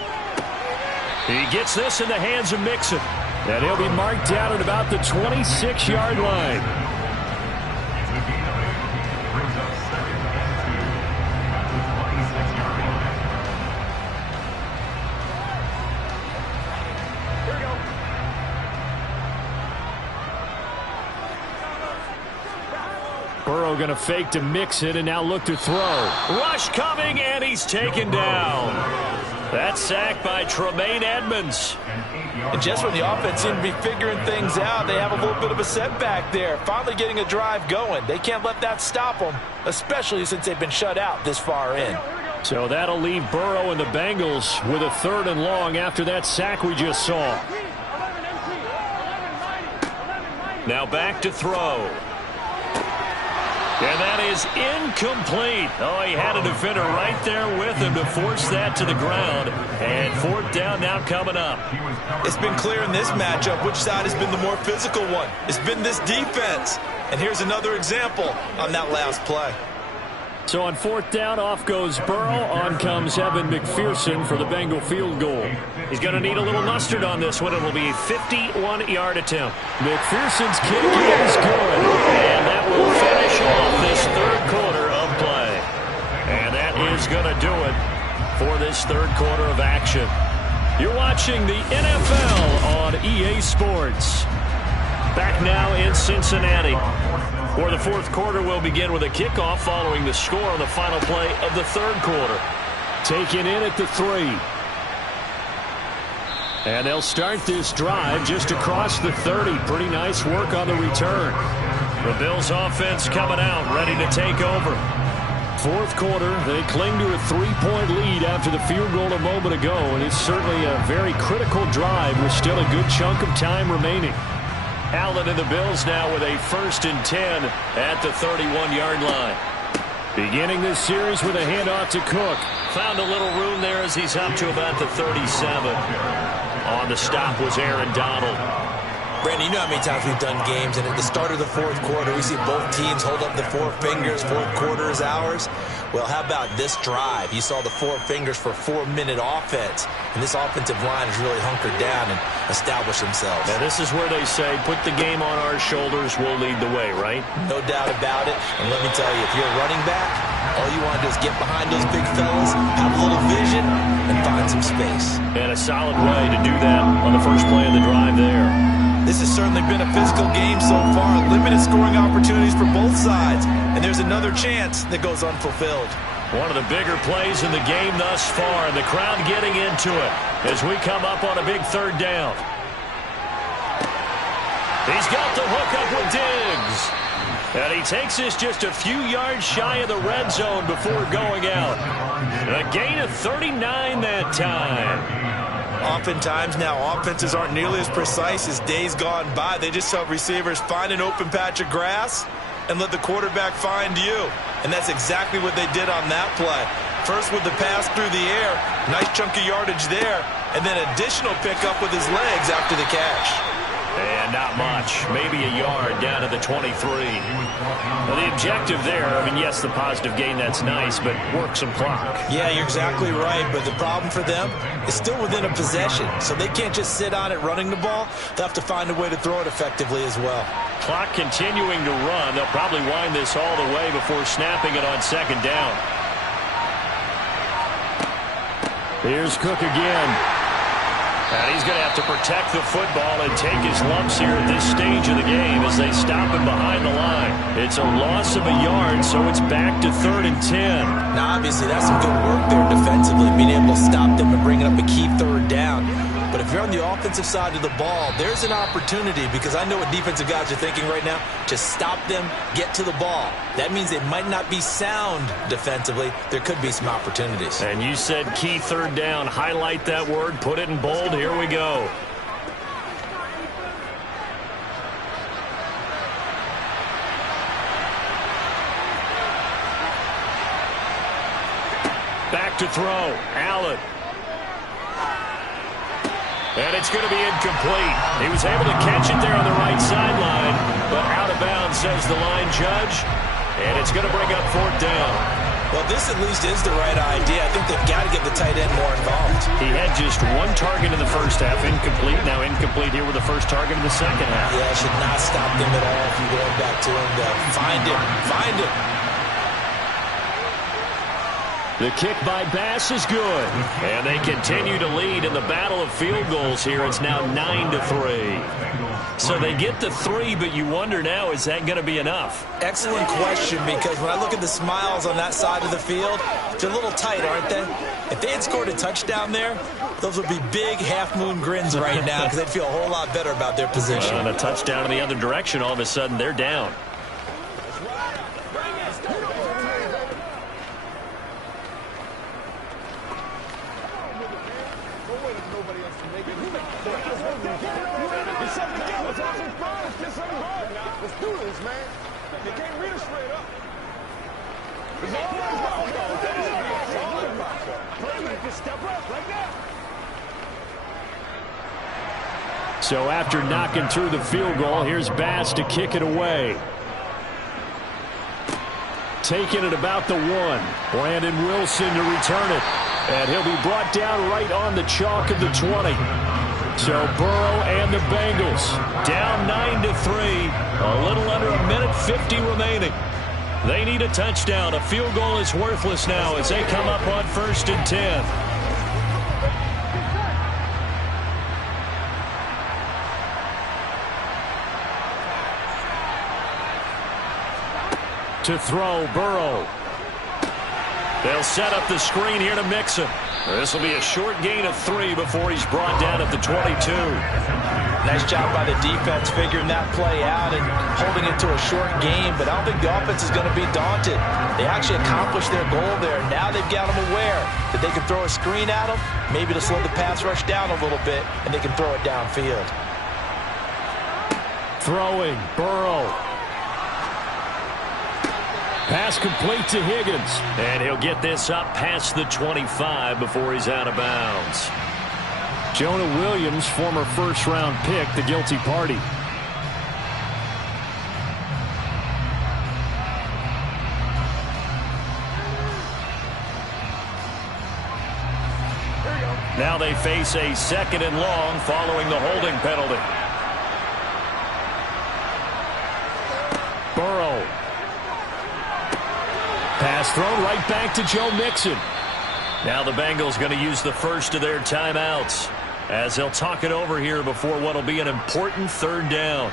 He gets this in the hands of Mixon. And he'll be marked down at about the 26-yard line. Burrow going to fake to Mixon and now look to throw. Rush coming, and he's taken down. That sack by Tremaine Edmonds. And just when the offense seemed to be figuring things out, they have a little bit of a setback there. Finally getting a drive going. They can't let that stop them, especially since they've been shut out this far in. So that'll leave Burrow and the Bengals with a 3rd and long after that sack we just saw. Now back to throw. And that is incomplete. Oh, he had a defender right there with him to force that to the ground. And 4th down now coming up. It's been clear in this matchup which side has been the more physical one. It's been this defense. And here's another example on that last play. So on 4th down, off goes Burrow. On comes Evan McPherson for the Bengal field goal. He's going to need a little mustard on this one. It will be a 51-yard attempt. McPherson's kick is good. And that will finish off this 3rd quarter of play. And that is going to do it for this 3rd quarter of action. You're watching the NFL on EA Sports. Back now in Cincinnati, where the 4th quarter will begin with a kickoff following the score on the final play of the 3rd quarter. Taken in at the 3. And they'll start this drive just across the 30. Pretty nice work on the return. The Bills offense coming out, ready to take over. 4th quarter, they cling to a 3-point lead after the field goal a moment ago, and it's certainly a very critical drive with still a good chunk of time remaining. Allen and the Bills now with a 1st and 10 at the 31-yard line. Beginning this series with a handoff to Cook. Found a little room there as he's up to about the 37. On the stop was Aaron Donald. Brandon, you know how many times we've done games, and at the start of the 4th quarter, we see both teams hold up the 4 fingers, 4th quarter is ours. Well, how about this drive? You saw the 4 fingers for 4-minute offense, and this offensive line has really hunkered down and established themselves. Now, this is where they say, put the game on our shoulders, we'll lead the way, right? No doubt about it, and let me tell you, if you're a running back, all you want to do is get behind those big fellas, have a little vision, and find some space. And a solid way to do that on the first play of the drive there. This has certainly been a physical game so far. Limited scoring opportunities for both sides. And there's another chance that goes unfulfilled. One of the bigger plays in the game thus far. And the crowd getting into it as we come up on a big 3rd down. He's got the hook up with Diggs. And he takes this just a few yards shy of the red zone before going out. A gain of 39 that time. Oftentimes now, offenses aren't nearly as precise as days gone by. They just have receivers find an open patch of grass and let the quarterback find you. And that's exactly what they did on that play. First with the pass through the air, nice chunk of yardage there, and then additional pickup with his legs after the catch. And not much, maybe a yard down to the 23. Well, the objective there, I mean, yes, the positive gain, that's nice, but work some clock. Yeah, you're exactly right, but the problem for them is still within a possession, so they can't just sit on it running the ball. They'll have to find a way to throw it effectively as well. Clock continuing to run. They'll probably wind this all the way before snapping it on 2nd down. Here's Cook again. And he's going to have to protect the football and take his lumps here at this stage of the game as they stop him behind the line. It's a loss of a yard, so it's back to 3rd and 10. Now, obviously, that's some good work there defensively, being able to stop them and bringing up a key 3rd down. But if you're on the offensive side of the ball, there's an opportunity, because I know what defensive guys are thinking right now. Just stop them, get to the ball. That means they might not be sound defensively. There could be some opportunities. And you said key 3rd down. Highlight that word. Put it in bold. Here we go. Back to throw. Allen. And it's going to be incomplete. He was able to catch it there on the right sideline, but out of bounds, says the line judge. And it's going to bring up 4th down. Well, this at least is the right idea. I think they've got to get the tight end more involved. He had just 1 target in the first half, incomplete. Now incomplete here with the first target in the second half. Yeah, it should not stop them at all if you're going back to him. Find him. Find him. The kick by Bass is good. And they continue to lead in the battle of field goals here. It's now 9-3. So they get the 3, but you wonder now, is that going to be enough? Excellent question, because when I look at the smiles on that side of the field, they're a little tight, aren't they? If they had scored a touchdown there, those would be big half-moon grins right now, because they'd feel a whole lot better about their position. And a touchdown in the other direction, all of a sudden they're down. So after knocking through the field goal, here's Bass to kick it away. Taking it about the 1. Brandon Wilson to return it. And he'll be brought down right on the chalk of the 20. So Burrow and the Bengals down 9-3. A little under a minute 50 remaining. They need a touchdown. A field goal is worthless now as they come up on 1st and 10. To throw, Burrow. They'll set up the screen here to Mixon. This will be a short gain of 3 before he's brought down at the 22. Nice job by the defense figuring that play out and holding it to a short game, but I don't think the offense is going to be daunted. They actually accomplished their goal there. Now they've got them aware that they can throw a screen at them, maybe to slow the pass rush down a little bit, and they can throw it downfield. Throwing, Burrow. Pass complete to Higgins. And he'll get this up past the 25 before he's out of bounds. Jonah Williams, former first-round pick, the guilty party. Now they face a 2nd and long following the holding penalty. Burrow. Pass thrown right back to Joe Mixon. Now the Bengals going to use the first of their timeouts as they'll talk it over here before what will be an important 3rd down.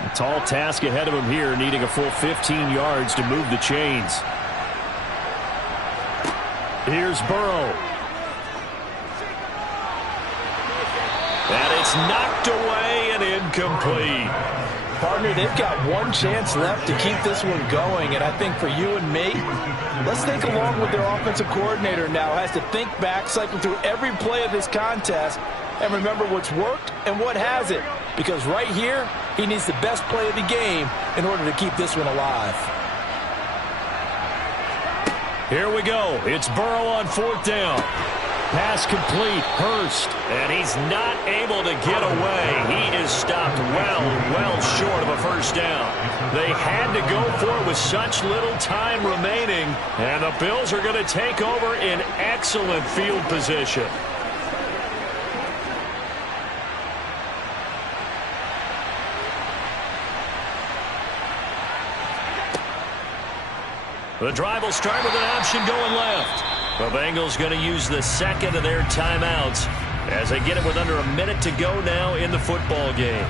A tall task ahead of him here, needing a full 15 yards to move the chains. Here's Burrow. And it's knocked away and incomplete. Partner, they've got one chance left to keep this one going, and I think for you and me, let's think along with their offensive coordinator now. Has to think back, cycle through every play of this contest, and remember what's worked and what hasn't. Because right here, he needs the best play of the game in order to keep this one alive. Here we go. It's Burrow on 4th down. Pass complete. Hurst. And he's not able to get away. He is stopped well short of a 1st down. They had to go for it with such little time remaining. And the Bills are going to take over in excellent field position. The drive will start with an option going left. The Bengals going to use the 2nd of their timeouts as they get it with under a minute to go now in the football game.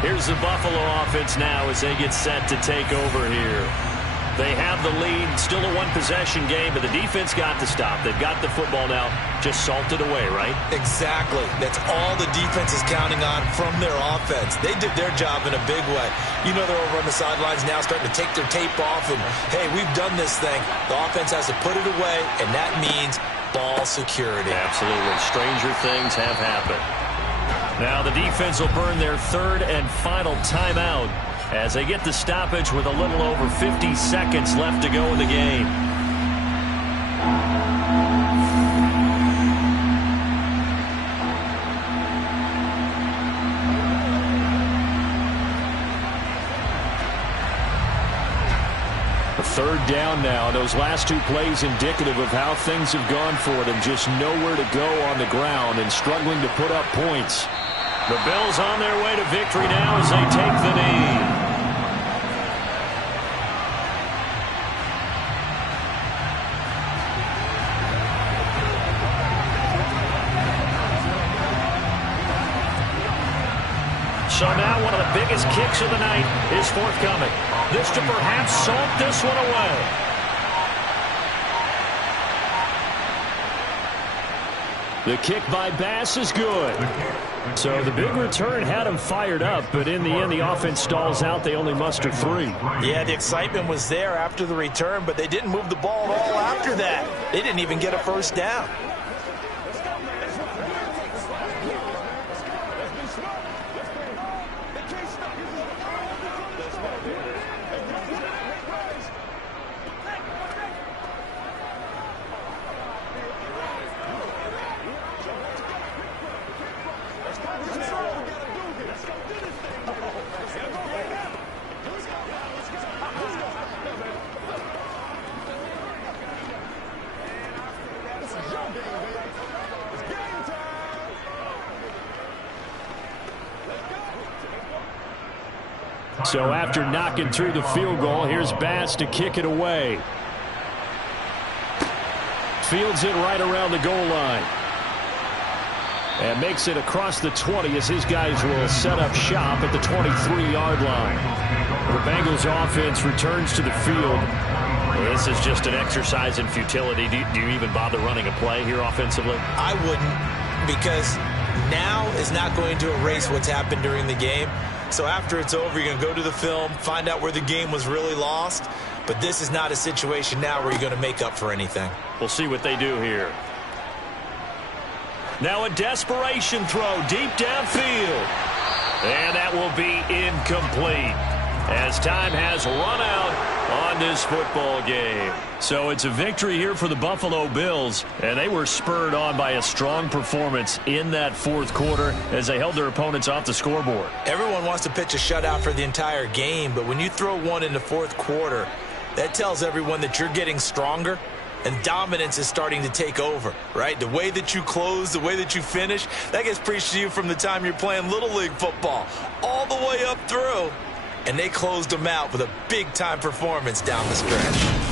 Here's the Buffalo offense now as they get set to take over here. They have the lead, still a 1-possession game, but the defense got to stop. They've got the football now, just salted away, right? Exactly. That's all the defense is counting on from their offense. They did their job in a big way. You know they're over on the sidelines now starting to take their tape off, and, hey, we've done this thing. The offense has to put it away, and that means ball security. Absolutely. Stranger things have happened. Now the defense will burn their 3rd and final timeout as they get the stoppage with a little over 50 seconds left to go in the game. A 3rd down now. Those last 2 plays indicative of how things have gone for them. Just nowhere to go on the ground and struggling to put up points. The Bills on their way to victory now as they take the knee. So now one of the biggest kicks of the night is forthcoming. This to perhaps salt this one away. The kick by Bass is good. So the big return had him fired up, but in the end the offense stalls out. They only muster 3. Yeah, the excitement was there after the return, but they didn't move the ball at all after that. They didn't even get a 1st down. So after knocking through the field goal, here's Bass to kick it away. Fields it right around the goal line. And makes it across the 20 as his guys will set up shop at the 23-yard line. The Bengals offense returns to the field. This is just an exercise in futility. Do you even bother running a play here offensively? I wouldn't, because now is not going to erase what's happened during the game. So after it's over, you're going to go to the film, find out where the game was really lost. But this is not a situation now where you're going to make up for anything. We'll see what they do here. Now a desperation throw deep downfield. And that will be incomplete as time has run out on this football game. So it's a victory here for the Buffalo Bills, and they were spurred on by a strong performance in that fourth quarter as they held their opponents off the scoreboard. Everyone wants to pitch a shutout for the entire game, but when you throw one in the fourth quarter, that tells everyone that you're getting stronger and dominance is starting to take over, right? The way that you close, the way that you finish, that gets preached to you from the time you're playing Little League football all the way up through. And they closed them out with a big-time performance down the stretch.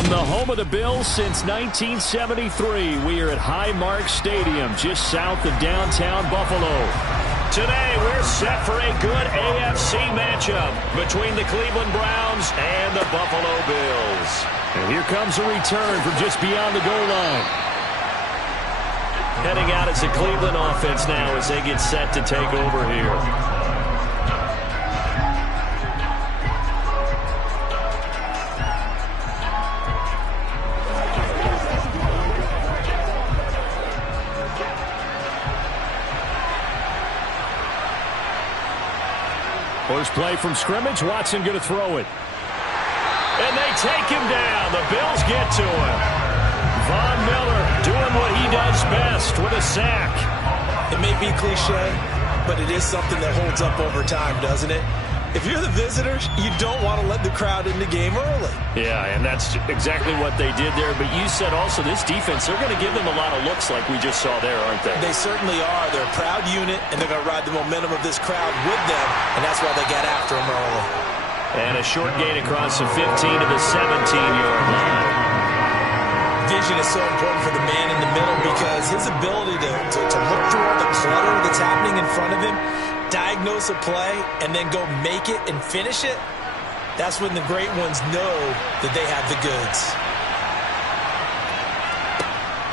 From the home of the Bills since 1973, we are at Highmark Stadium, just south of downtown Buffalo. Today, we're set for a good AFC matchup between the Cleveland Browns and the Buffalo Bills. And here comes a return from just beyond the goal line. Heading out as the Cleveland offense now as they get set to take over here. First play from scrimmage. Watson going to throw it. And they take him down. The Bills get to him. Von Miller doing what he does best with a sack. It may be cliche, but it is something that holds up over time, doesn't it? If you're the visitors, you don't want to let the crowd in the game early. Yeah, and that's exactly what they did there. But you said also this defense, they're going to give them a lot of looks like we just saw there, aren't they? They certainly are. They're a proud unit, and they're going to ride the momentum of this crowd with them, and that's why they got after them early. And a short gain across the 15 to the 17-yard line. Vision is so important for the man in the middle because his ability to look through all the clutter that's happening in front of him, diagnose a play, and then go make it and finish it, that's when the great ones know that they have the goods.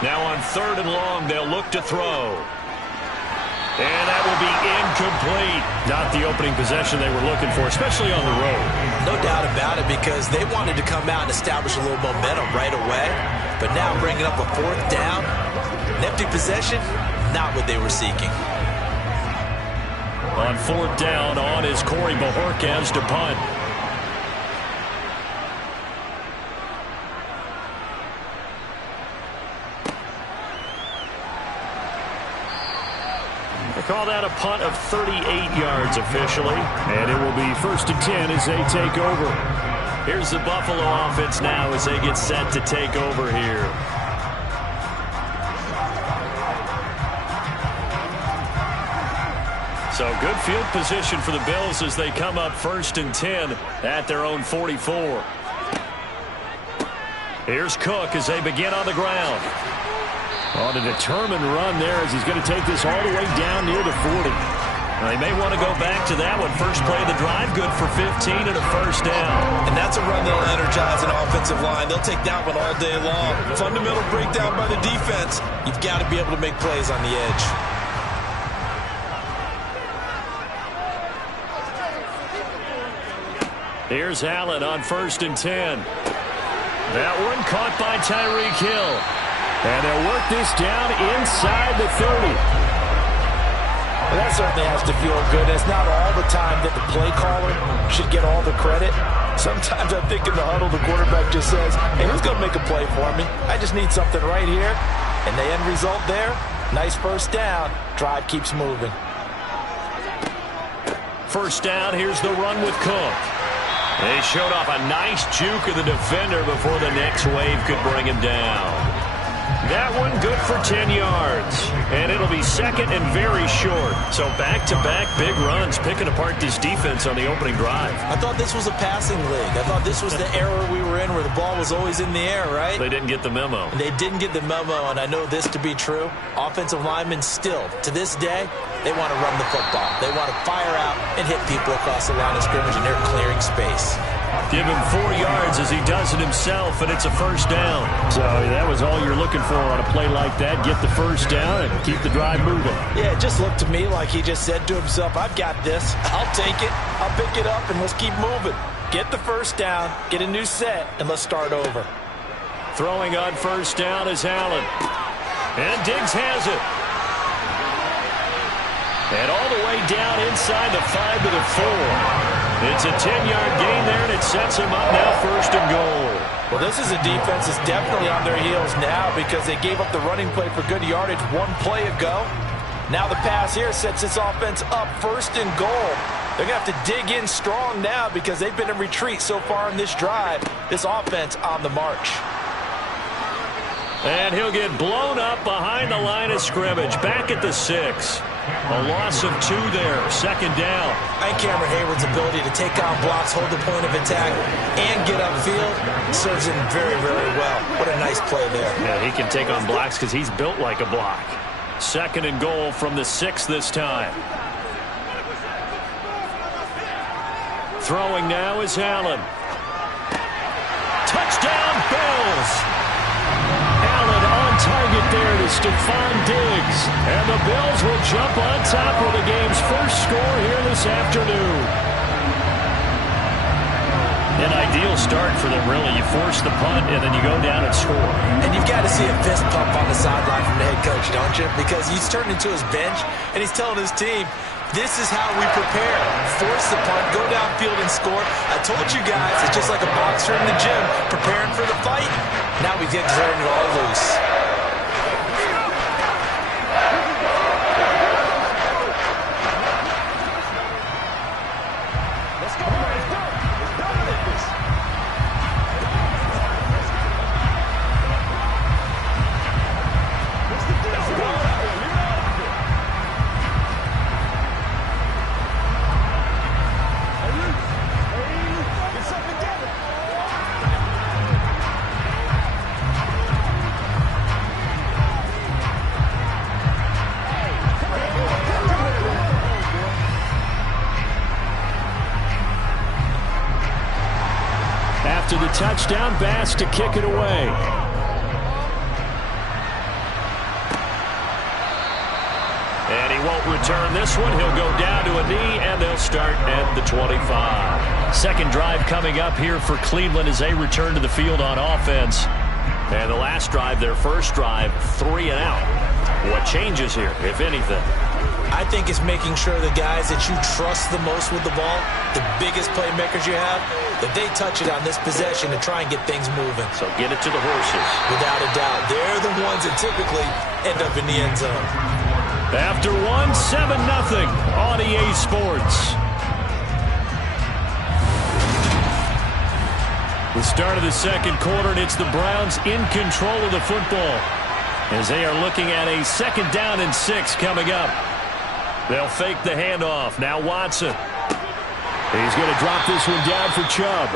Now on 3rd and long, they'll look to throw. And that will be incomplete. Not the opening possession they were looking for, especially on the road. No doubt about it, because they wanted to come out and establish a little momentum right away. But now bringing up a 4th down, an empty possession, not what they were seeking. On 4th down, on is Corey Bojorquez to punt. They call that a punt of 38 yards officially. And it will be 1st and 10 as they take over. Here's the Buffalo offense now as they get set to take over here. So good field position for the Bills as they come up 1st and 10 at their own 44. Here's Cook as they begin on the ground. On a determined run there as he's going to take this all the way down near the 40. Now, they may want to go back to that one. First play of the drive, good for 15 and a 1st down. And that's a run that'll energize an offensive line. They'll take that one all day long. Fundamental breakdown by the defense. You've got to be able to make plays on the edge. Here's Allen on 1st and 10. That one caught by Tyreek Hill. And they'll work this down inside the 30. Well, that certainly has to feel good. It's not all the time that the play caller should get all the credit. Sometimes I think in the huddle, the quarterback just says, hey, who's going to make a play for me? I just need something right here. And the end result there, nice 1st down. Drive keeps moving. 1st down, here's the run with Cook. They showed off a nice juke of the defender before the next wave could bring him down. That one good for 10 yards. And it'll be 2nd and very short. So back-to-back big runs picking apart this defense on the opening drive. I thought this was a passing league. I thought this was the era we were in where the ball was always in the air, right? They didn't get the memo. They didn't get the memo, and I know this to be true. Offensive linemen still, to this day, they want to run the football. They want to fire out and hit people across the line of scrimmage, and they're clearing space. Give him 4 yards as he does it himself, and it's a 1st down. So that was all you're looking for on a play like that. Get the 1st down and keep the drive moving. Yeah, it just looked to me like he just said to himself, I've got this. I'll take it. I'll pick it up, and let's keep moving. Get the 1st down, get a new set, and let's start over. Throwing on 1st down is Allen. And Diggs has it. And all the way down inside the 5 to the 4. It's a 10-yard gain there, and it sets him up now 1st and goal. Well, this is a defense that's definitely on their heels now because they gave up the running play for good yardage one play ago. Now the pass here sets this offense up 1st and goal. They're going to have to dig in strong now because they've been in retreat so far in this drive. This offense on the march. And he'll get blown up behind the line of scrimmage, back at the 6. A loss of 2 there. Second down. I think Cameron Hayward's ability to take on blocks, hold the point of attack, and get upfield serves him very, very well. What a nice play there. Yeah, he can take on blocks because he's built like a block. Second and goal from the 6 this time. Throwing now is Allen. Touchdown, Bills! Allen on target there to Stephon Diggs. And the Bills will jump on top of the game's first score here this afternoon. An ideal start for them, really. You force the punt, and then you go down and score. And you've got to see a fist pump on the sideline from the head coach, don't you? Because he's turned into his bench, and he's telling his team, this is how we prepare. Force the punt, go downfield and score. I told you guys, it's just like a boxer in the gym, preparing for the fight. Now we get to turn it all loose. To the touchdown, Bass to kick it away. And he won't return this one. He'll go down to a knee, and they'll start at the 25. Second drive coming up here for Cleveland as they return to the field on offense. And the last drive, their first drive, 3 and out. What changes here, if anything? I think it's making sure the guys that you trust the most with the ball, the biggest playmakers you have, that they touch it on this possession to try and get things moving. So get it to the horses. Without a doubt. They're the ones that typically end up in the end zone. After 1, 7-0 on EA Sports. The start of the second quarter, and it's the Browns in control of the football as they are looking at a 2nd down and 6 coming up. They'll fake the handoff. Now Watson. He's going to drop this one down for Chubb.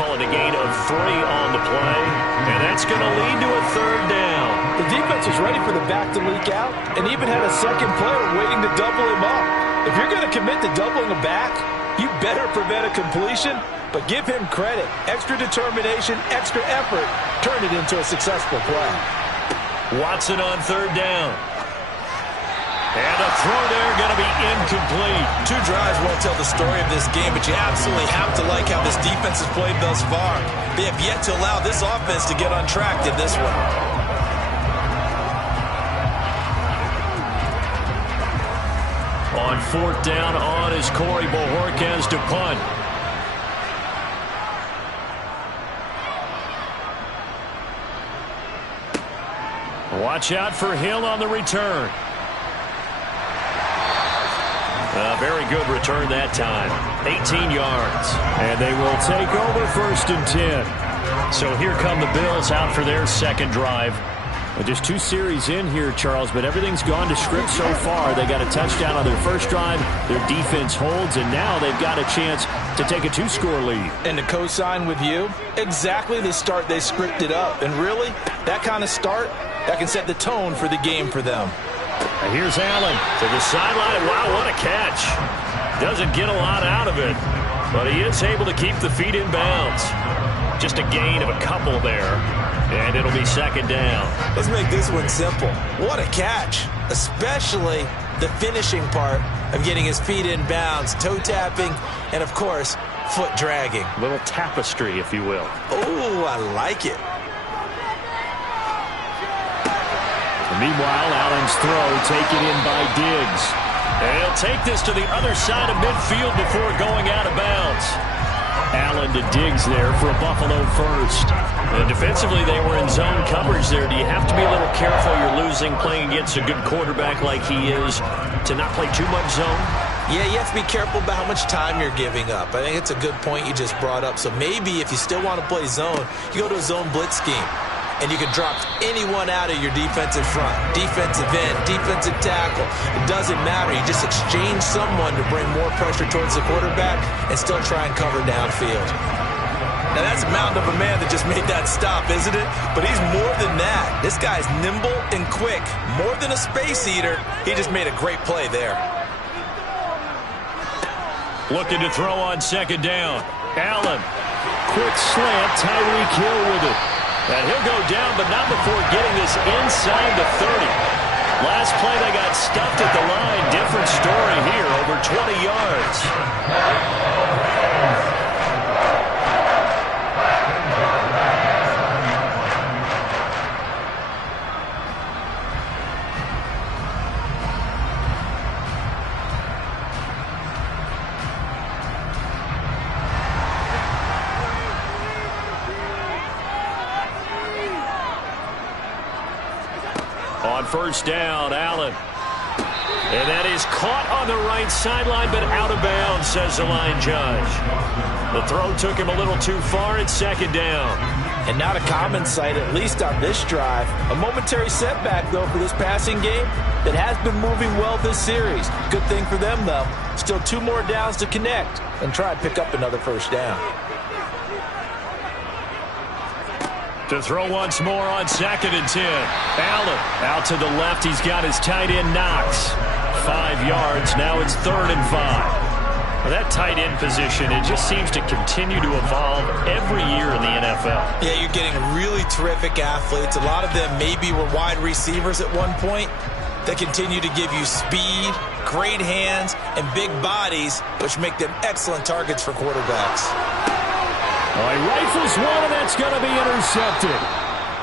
Calling a gain of 3 on the play, and that's going to lead to a 3rd down. The defense was ready for the back to leak out and even had a second player waiting to double him up. If you're going to commit to doubling a back, you better prevent a completion, but give him credit. Extra determination, extra effort, turn it into a successful play. Watson on 3rd down. And a throw there going to be incomplete. 2 drives won't tell the story of this game, but you absolutely have to like how this defense has played thus far. They have yet to allow this offense to get on track in this one. On 4th down on is Corey Bojorquez to punt. Watch out for Hill on the return. A very good return that time. 18 yards. And they will take over 1st and 10. So here come the Bills out for their second drive. Just 2 series in here, Charles, but everything's gone to script so far. They got a touchdown on their first drive. Their defense holds, and now they've got a chance to take a 2-score lead. And to co-sign with you, exactly the start they scripted up. And really, that kind of start, that can set the tone for the game for them. And here's Allen to the sideline. Wow, what a catch. Doesn't get a lot out of it, but he is able to keep the feet in bounds. Just a gain of a couple there, and it'll be 2nd down. Let's make this one simple. What a catch, especially the finishing part of getting his feet in bounds, toe tapping, and, of course, foot dragging. A little tapestry, if you will. Oh, I like it. Meanwhile, Allen's throw taken in by Diggs. And he'll take this to the other side of midfield before going out of bounds. Allen to Diggs there for a Buffalo first. And defensively, they were in zone coverage there. Do you have to be a little careful? You're losing playing against a good quarterback like he is to not play too much zone? Yeah, you have to be careful about how much time you're giving up. I think it's a good point you just brought up. So maybe if you still want to play zone, you go to a zone blitz scheme. and you can drop anyone out of your defensive front. Defensive end, defensive tackle. It doesn't matter. You just exchange someone to bring more pressure towards the quarterback and still try and cover downfield. Now, that's a mountain of a man that just made that stop, isn't it? But he's more than that. This guy's nimble and quick. More than a space eater. He just made a great play there. Looking to throw on second down. Allen. Quick slant. Tyreek Hill with it. And he'll go down, but not before getting this inside the 30. Last play, they got stuffed at the line. Different story here. Over 20 yards. On first down, Allen. And that is caught on the right sideline, but out of bounds, says the line judge. The throw took him a little too far at second down. And not a common sight, at least on this drive. A momentary setback, though, for this passing game that has been moving well this series. Good thing for them, though. Still 2 more downs to connect and try and pick up another first down. To throw once more on second and 10. Allen out to the left. He's got his tight end Knox. 5 yards. Now it's 3rd and 5. Well, that tight end position, it just seems to continue to evolve every year in the NFL. Yeah, you're getting really terrific athletes. A lot of them maybe were wide receivers at one point. They continue to give you speed, great hands, and big bodies, which make them excellent targets for quarterbacks. All right, rifles one, and that's going to be intercepted.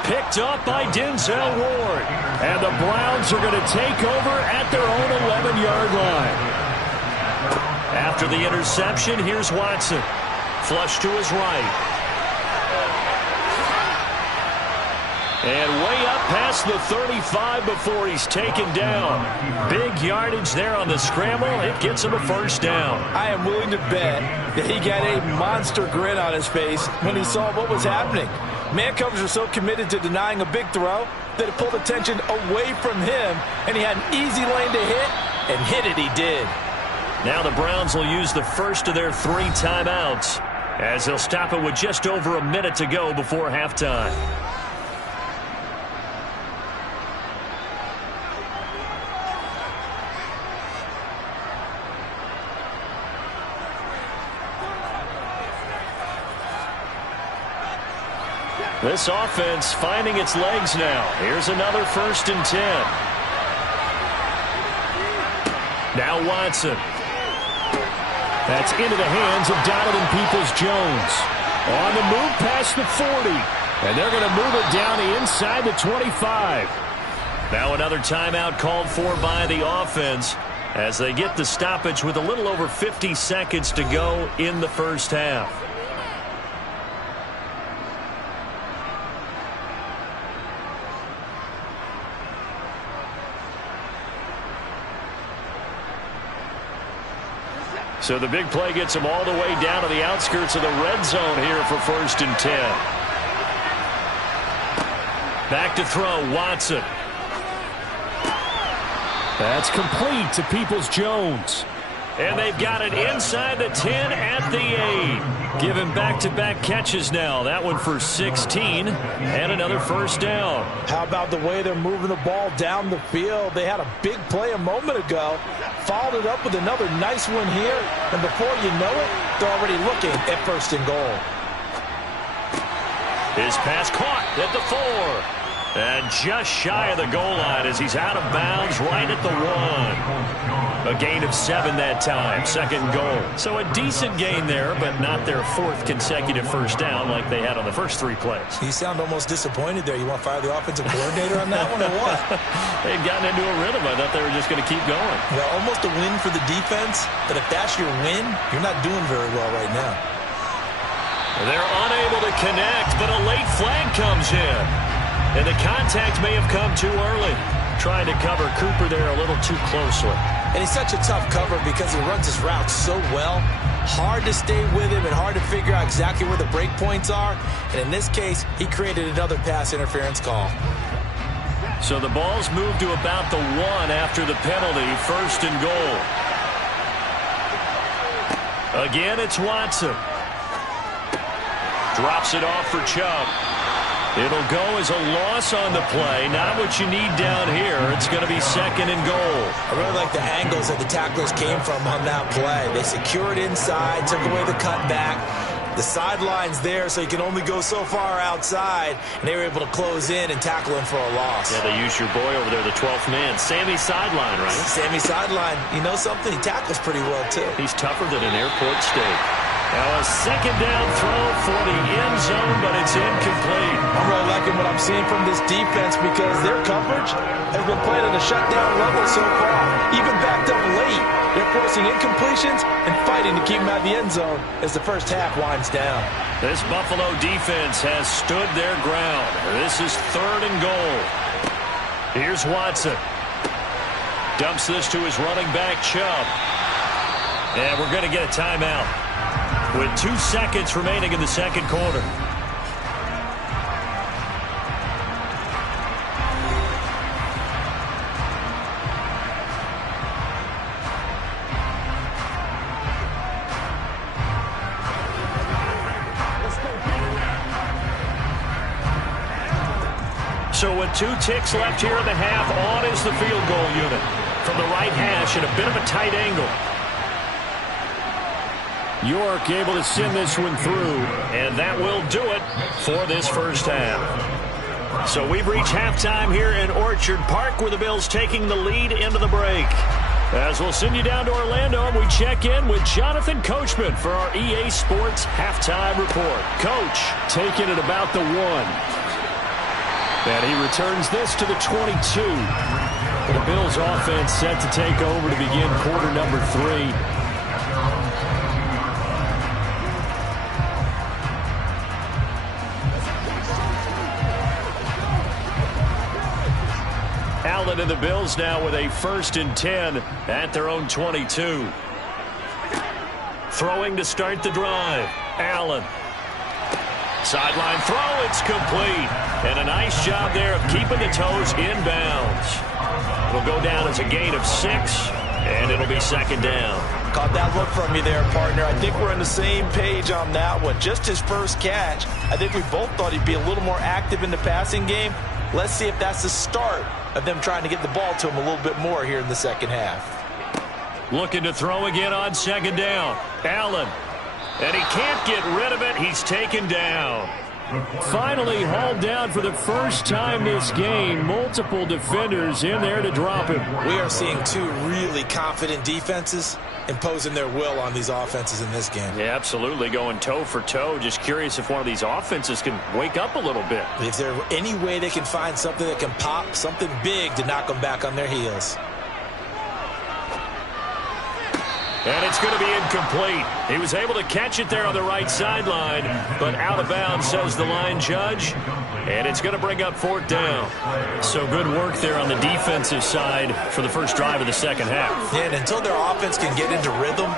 Picked up by Denzel Ward. And the Browns are going to take over at their own 11-yard line. After the interception, here's Watson. Flush to his right. And way up past the 35 before he's taken down. Big yardage there on the scramble. It gets him a first down. I am willing to bet that he got a monster grin on his face when he saw what was happening. Man coverage was so committed to denying a big throw that it pulled attention away from him, and he had an easy lane to hit, and hit it he did. Now the Browns will use the first of their 3 timeouts as they'll stop it with just over a minute to go before halftime. This offense finding its legs now. Here's another 1st and 10. Now Watson. That's into the hands of Donovan Peoples-Jones. On the move past the 40. And they're going to move it down the inside the 25. Now another timeout called for by the offense as they get the stoppage with a little over 50 seconds to go in the first half. So the big play gets him all the way down to the outskirts of the red zone here for 1st and 10. Back to throw, Watson. That's complete to Peoples-Jones. And they've got it inside the 10 at the 8. Giving back-to-back catches now. That one for 16 and another first down. How about the way they're moving the ball down the field? They had a big play a moment ago. Followed it up with another nice one here. And before you know it, they're already looking at 1st and goal. His pass caught at the 4. And just shy of the goal line as he's out of bounds right at the 1. A gain of 7 that time, 2nd goal. So a decent gain there, but not their 4th consecutive first down like they had on the first 3 plays. You sound almost disappointed there. You want to fire the offensive coordinator on that one or what? They'd gotten into a rhythm. I thought they were just going to keep going. Well, almost a win for the defense, but if that's your win, you're not doing very well right now. They're unable to connect, but a late flag comes in. And the contact may have come too early. Trying to cover Cooper there a little too closely. And he's such a tough cover because he runs his routes so well. Hard to stay with him and hard to figure out exactly where the break points are. And in this case, he created another pass interference call. So the ball's moved to about the 1 after the penalty, 1st and goal. Again, it's Watson. Drops it off for Chubb. It'll go as a loss on the play. Not what you need down here. It's going to be 2nd and goal. I really like the angles that the tacklers came from on that play. They secured inside, took away the cutback. The sideline's there, so you can only go so far outside, and they were able to close in and tackle him for a loss. Yeah, they use your boy over there, the 12th man. Sammy Sideline, right? Sammy Sideline. You know something? He tackles pretty well, too. He's tougher than an airport steak. Now a 2nd down throw for the end zone, but it's incomplete. I'm really liking what I'm seeing from this defense because their coverage has been playing at a shutdown level so far. Even backed up late, they're forcing incompletions and fighting to keep them out of the end zone as the first half winds down. This Buffalo defense has stood their ground. This is 3rd and goal. Here's Watson. Dumps this to his running back, Chubb. And we're going to get a timeout with 2 seconds remaining in the 2nd quarter. So with 2 ticks left here in the half, on is the field goal unit. From the right hash at a bit of a tight angle. York able to send this one through, and that will do it for this first half. So we've reached halftime here in Orchard Park, where the Bills taking the lead into the break. As we'll send you down to Orlando, and we check in with Jonathan Coachman for our EA Sports halftime report. Coach, taking it about the 1. And he returns this to the 22. The Bills offense set to take over to begin quarter number 3. Allen and the Bills now with a 1st and 10 at their own 22. Throwing to start the drive. Allen. Sideline throw, it's complete. And a nice job there of keeping the toes inbounds. It'll go down as a gain of 6, and it'll be 2nd down. Caught that look from you there, partner. I think we're on the same page on that one. Just his first catch. I think we both thought he'd be a little more active in the passing game. Let's see if that's the start of them trying to get the ball to him a little bit more here in the 2nd half. Looking to throw again on 2nd down. Allen. And he can't get rid of it. He's taken down. Finally hauled down for the first time this game. Multiple defenders in there to drop him. We are seeing 2 really confident defenses imposing their will on these offenses in this game. Yeah, absolutely. Going toe for toe. Just curious if one of these offenses can wake up a little bit. If there's any way they can find something that can pop, something big to knock them back on their heels. And it's going to be incomplete. He was able to catch it there on the right sideline, but out of bounds, says the line judge. And it's going to bring up 4th down. So good work there on the defensive side for the first drive of the 2nd half. Yeah, and until their offense can get into rhythm,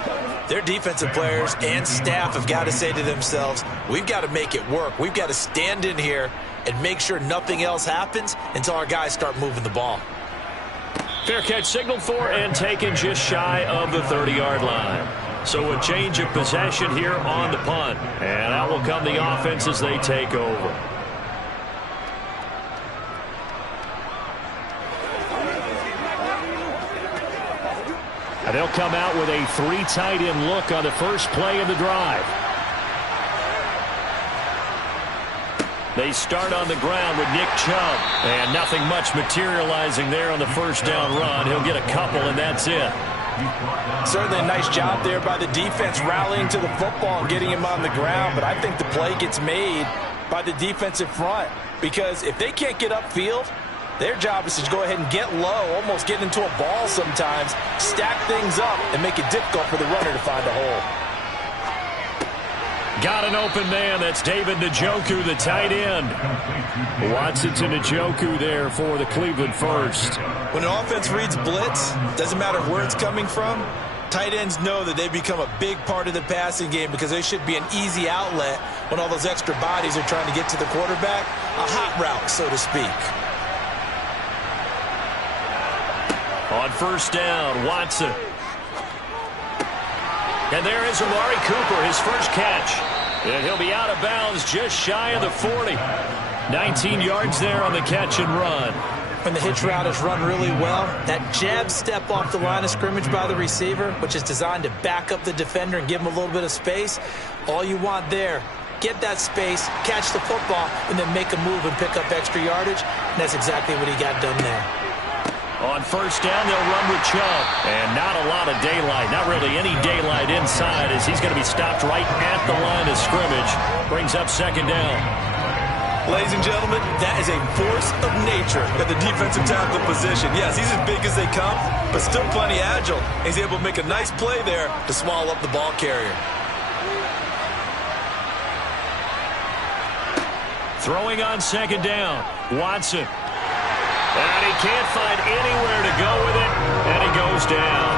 their defensive players and staff have got to say to themselves, we've got to make it work. We've got to stand in here and make sure nothing else happens until our guys start moving the ball. Fair catch signaled for and taken just shy of the 30-yard line. So a change of possession here on the punt. And out will come the offense as they take over. And they'll come out with a 3 tight end look on the first play of the drive. They start on the ground with Nick Chubb. And nothing much materializing there on the first down run. He'll get a couple, and that's it. Certainly a nice job there by the defense rallying to the football and getting him on the ground. But I think the play gets made by the defensive front. Because if they can't get upfield, their job is to go ahead and get low, almost get into a ball sometimes, stack things up, and make it difficult for the runner to find a hole. Got an open man. That's David Njoku, the tight end. Watson to Njoku there for the Cleveland first. When an offense reads blitz, doesn't matter where it's coming from, tight ends know that they become a big part of the passing game because they should be an easy outlet when all those extra bodies are trying to get to the quarterback. A hot route, so to speak. On first down, Watson. And there is Amari Cooper, his first catch. And he'll be out of bounds just shy of the 40. 19 yards there on the catch and run. When the hitch route is run really well, that jab step off the line of scrimmage by the receiver, which is designed to back up the defender and give him a little bit of space, all you want there, get that space, catch the football, and then make a move and pick up extra yardage. And that's exactly what he got done there. On first down, they'll run with Chubb. And not a lot of daylight, not really any daylight inside, as he's going to be stopped right at the line of scrimmage. Brings up second down. Ladies and gentlemen, that is a force of nature at the defensive tackle position. Yes, he's as big as they come, but still plenty agile. He's able to make a nice play there to swallow up the ball carrier. Throwing on second down, Watson. And he can't find anywhere to go with it, and he goes down.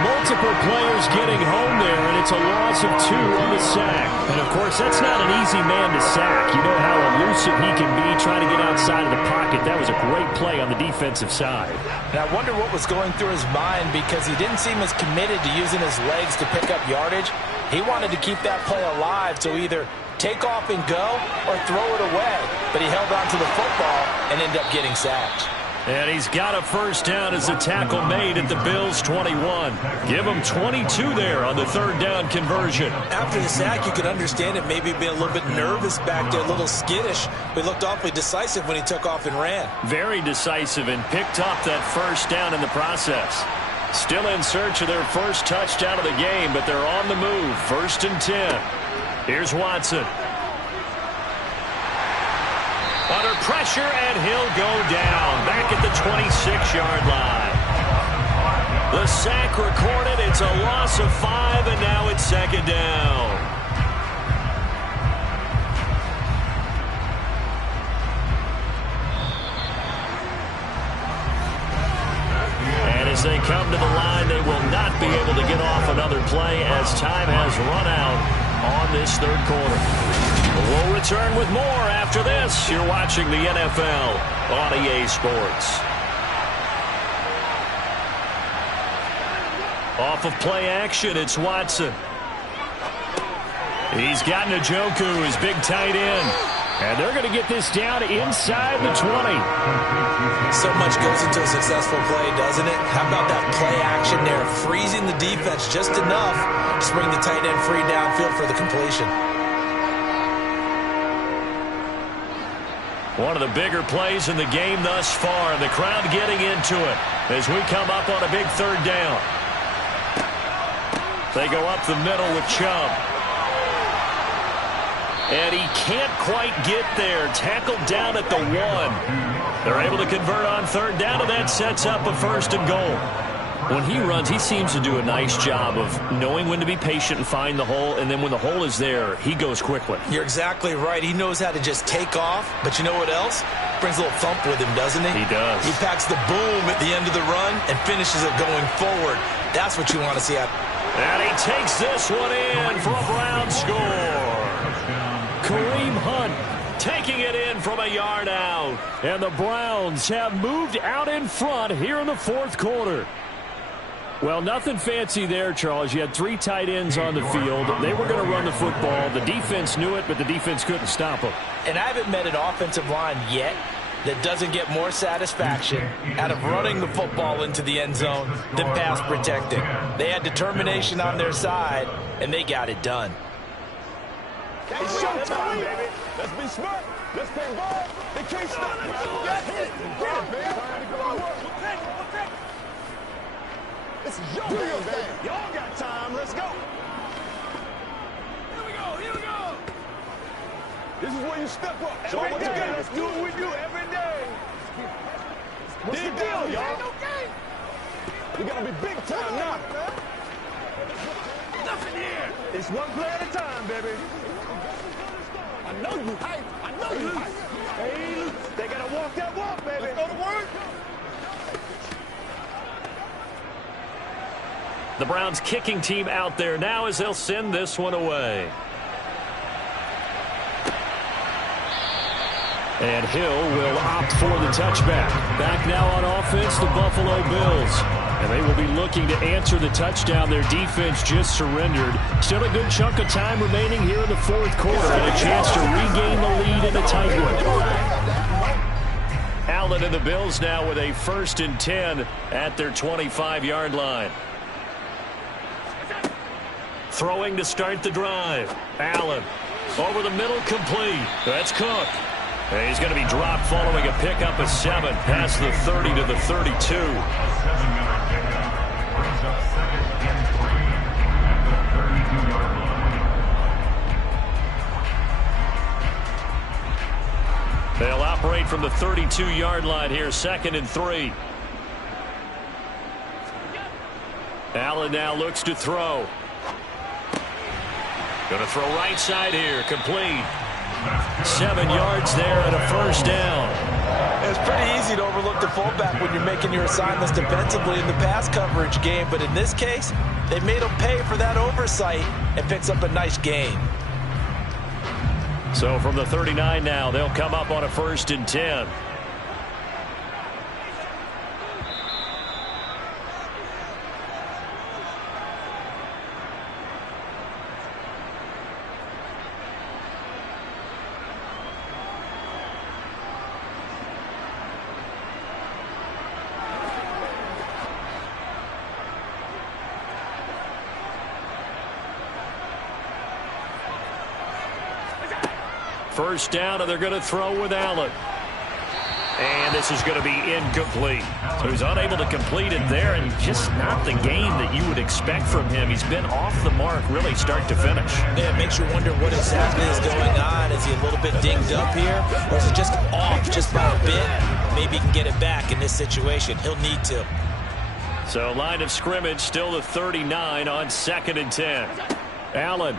Multiple players getting home there, and it's a loss of 2 on the sack. And, of course, that's not an easy man to sack. You know how elusive he can be trying to get outside of the pocket. That was a great play on the defensive side. And I wonder what was going through his mind because he didn't seem as committed to using his legs to pick up yardage. He wanted to keep that play alive, so either take off and go or throw it away. But he held on to the football and ended up getting sacked. And he's got a first down as a tackle made at the Bills' 21. Give him 22 there on the third down conversion. After the sack, you could understand it maybe being a little bit nervous back there, a little skittish. But he looked awfully decisive when he took off and ran. Very decisive and picked up that first down in the process. Still in search of their first touchdown of the game, but they're on the move. 1st and 10. Here's Watson. Under pressure, and he'll go down back at the 26-yard line. The sack recorded. It's a loss of 5, and now it's second down. And as they come to the line, they will not be able to get off another play as time has run out on this third quarter. We'll return with more after this. You're watching the NFL on EA Sports. Off of play action, it's Watson. He's got Njoku, his big tight end. And they're going to get this down inside the 20. So much goes into a successful play, doesn't it? How about that play action there, freezing the defense just enough to bring the tight end free downfield for the completion. One of the bigger plays in the game thus far, and the crowd getting into it as we come up on a big third down. They go up the middle with Chubb. And he can't quite get there. Tackled down at the 1. They're able to convert on third down, and that sets up a 1st and goal. When he runs, he seems to do a nice job of knowing when to be patient and find the hole, and then when the hole is there, he goes quickly. You're exactly right. He knows how to just take off, but you know what else? Brings a little thump with him, doesn't he? He does. He packs the boom at the end of the run and finishes it going forward. That's what you want to see happen. And he takes this one in for a Brown score. Kareem Hunt taking it in from a yard out. And the Browns have moved out in front here in the fourth quarter. Well, nothing fancy there, Charles. You had 3 tight ends on the field. They were going to run the football. The defense knew it, but the defense couldn't stop them. And I haven't met an offensive line yet that doesn't get more satisfaction out of running the football into the end zone than pass protecting. They had determination on their side, and they got it done. It's showtime, baby. Let's be smart. Let's play ball. They can't stop it. Get it, man. This is your game, baby. Y'all got time. Let's go. Here we go. Here we go. This is where you step up. Show what you got. Let's do what we do every day. What's the deal, y'all? We got to be big time now. It's one play at a time, baby. I know you hype. I know you hype. Hey, they gotta walk that walk, baby. Let's go to work. The Browns kicking team out there now as they'll send this one away. And Hill will opt for the touchback. Back now on offense, the Buffalo Bills. And they will be looking to answer the touchdown their defense just surrendered. Still a good chunk of time remaining here in the fourth quarter and a chance to regain the lead in a tight one. Allen and the Bills now with a 1st and 10 at their 25-yard line. Throwing to start the drive. Allen over the middle, complete. That's Cook. And he's going to be dropped following a pickup of 7 past the 30 to the 32. 7-yard pickup brings up 2nd and 3 at the 32-yard line. They'll operate from the 32-yard line here, 2nd and 3. Allen now looks to throw. Going to throw right side here, complete. 7 yards there and a 1st down. It's pretty easy to overlook the fullback when you're making your assignments defensively in the pass coverage game, but in this case, they made him pay for that oversight and picks up a nice gain. So from the 39 now, they'll come up on a 1st and 10. First down, and they're going to throw with Allen. And this is going to be incomplete. So he's unable to complete it there, and just not the game that you would expect from him. He's been off the mark really start to finish. Yeah, it makes you wonder what exactly is going on. Is he a little bit dinged up here, or is it just off just by a bit? Maybe he can get it back in this situation. He'll need to. So line of scrimmage still the 39 on 2nd and 10. Allen.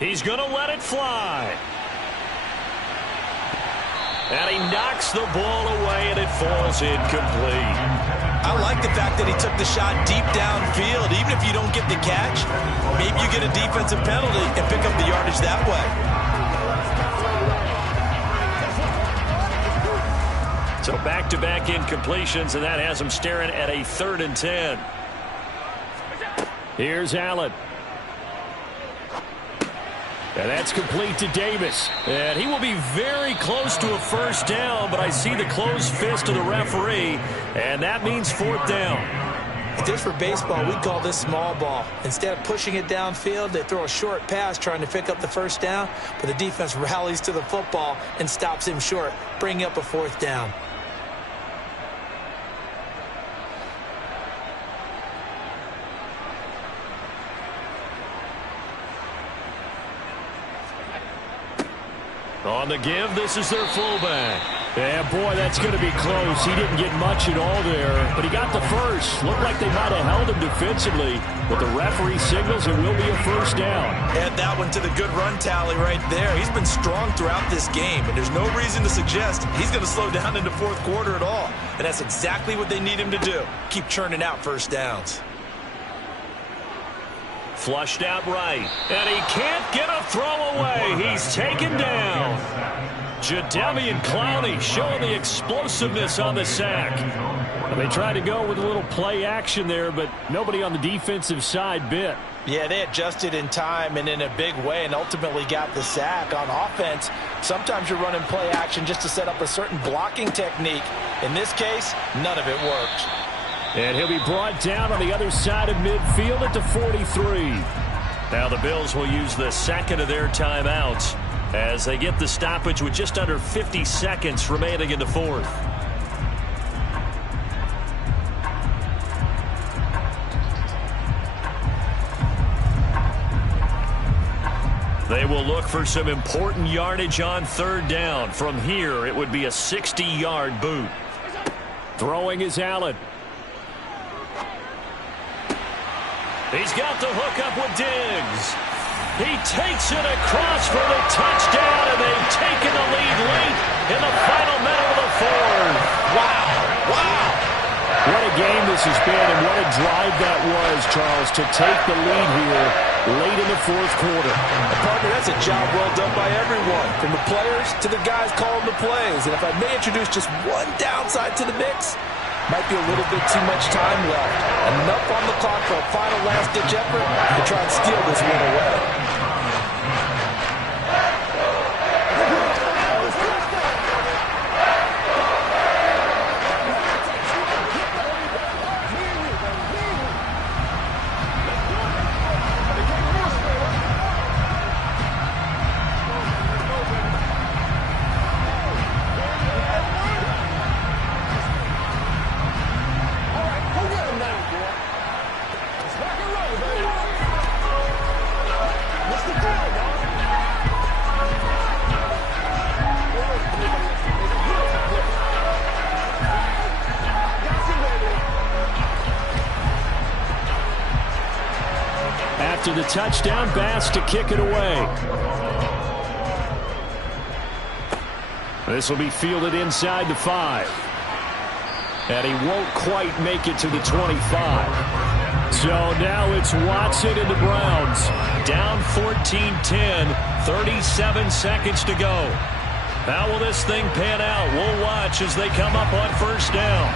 He's going to let it fly. And he knocks the ball away, and it falls incomplete. I like the fact that he took the shot deep downfield. Even if you don't get the catch, maybe you get a defensive penalty and pick up the yardage that way. So back-to-back incompletions, and that has him staring at a 3rd and 10. Here's Allen. And that's complete to Davis. And he will be very close to a 1st down, but I see the closed fist of the referee, and that means 4th down. Just for baseball, we call this small ball. Instead of pushing it downfield, they throw a short pass trying to pick up the 1st down, but the defense rallies to the football and stops him short, bringing up a 4th down. On the give, this is their fullback. Yeah, boy, that's going to be close. He didn't get much at all there, but he got the first. Looked like they might have held him defensively, but the referee signals it will be a 1st down. Add that one to the good run tally right there. He's been strong throughout this game, and there's no reason to suggest he's going to slow down in the 4th quarter at all. And that's exactly what they need him to do. Keep churning out 1st downs. Flushed out right, and he can't get a throw away. He's taken down. Jadeveon Clowney showing the explosiveness on the sack. They tried to go with a little play action there, but nobody on the defensive side bit. Yeah, they adjusted in time and in a big way and ultimately got the sack. On offense, sometimes you're running play action just to set up a certain blocking technique. In this case, none of it worked. And he'll be brought down on the other side of midfield at the 43. Now the Bills will use the 2nd of their timeouts as they get the stoppage with just under 50 seconds remaining in the 4th. They will look for some important yardage on 3rd down. From here, it would be a 60-yard boot. Throwing is Allen. He's got the hookup with Diggs. He takes it across for the touchdown, and they've taken the lead late in the final minute of the fourth. Wow. Wow. What a game this has been, and what a drive that was, Charles, to take the lead here late in the fourth quarter. Partner, that's a job well done by everyone, from the players to the guys calling the plays. And if I may introduce just one downside to the mix, might be a little bit too much time left. Enough on the clock for a final last-ditch effort to try and steal this win away. After the touchdown, Bass to kick it away. This will be fielded inside the 5. And he won't quite make it to the 25. So now it's Watson and the Browns. Down 14-10, 37 seconds to go. How will this thing pan out? We'll watch as they come up on first down.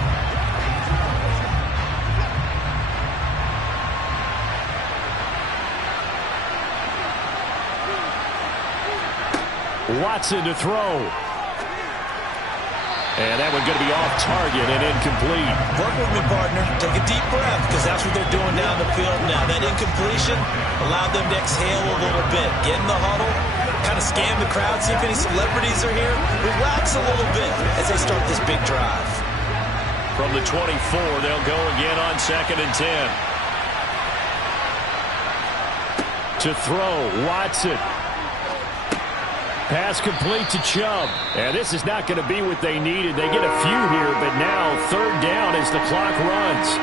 Watson to throw. And that one going to be off target and incomplete. Work with me, partner. Take a deep breath, because that's what they're doing down the field now. That incompletion allowed them to exhale a little bit. Get in the huddle, kind of scan the crowd, see if any celebrities are here. Relax a little bit as they start this big drive. From the 24, they'll go again on 2nd and 10. To throw, Watson. Pass complete to Chubb. And this is not going to be what they needed. They get a few here, but now 3rd down as the clock runs.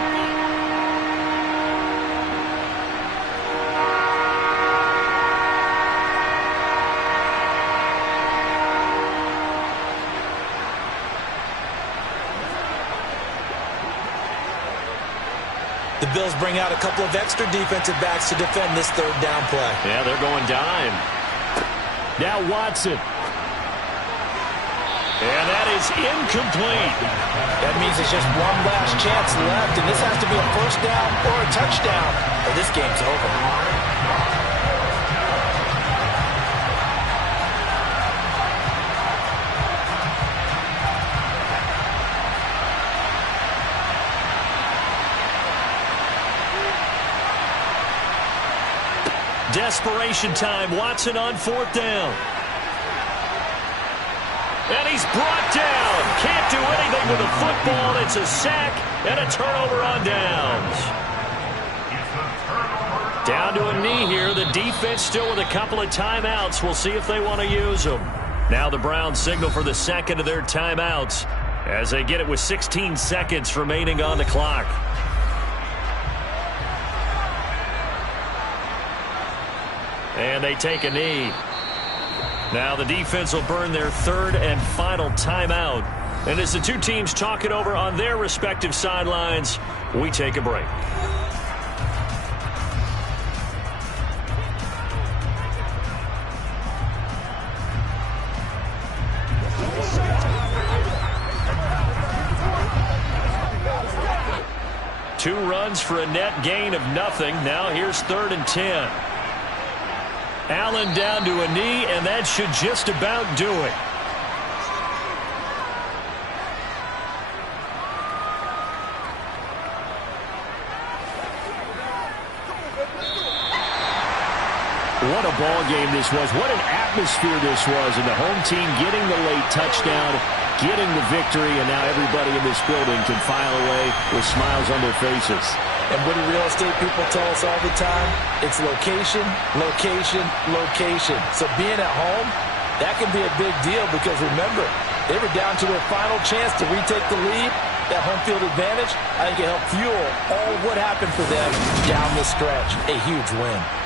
The Bills bring out a couple of extra defensive backs to defend this 3rd down play. Yeah, they're going dime. Now Watson. And that is incomplete. That means it's just one last chance left, and this has to be a first down or a touchdown, or this game's over. Desperation time. Watson on 4th down. And he's brought down. Can't do anything with the football. It's a sack and a turnover on downs. Down to a knee here. The defense still with a couple of timeouts. We'll see if they want to use them. Now the Browns signal for the second of their timeouts as they get it with 16 seconds remaining on the clock. And they take a knee. Now the defense will burn their 3rd and final timeout. And as the two teams talk it over on their respective sidelines, we take a break. Two runs for a net gain of nothing. Now here's 3rd and 10. Allen down to a knee, and that should just about do it. What a ball game this was. What an atmosphere this was. And the home team getting the late touchdown, getting the victory, and now everybody in this building can file away with smiles on their faces. And what do real estate people tell us all the time? It's location, location, location. So being at home, that can be a big deal because remember, they were down to their final chance to retake the lead. that home field advantage, I think it helped fuel all of what happened for them down the stretch. A huge win.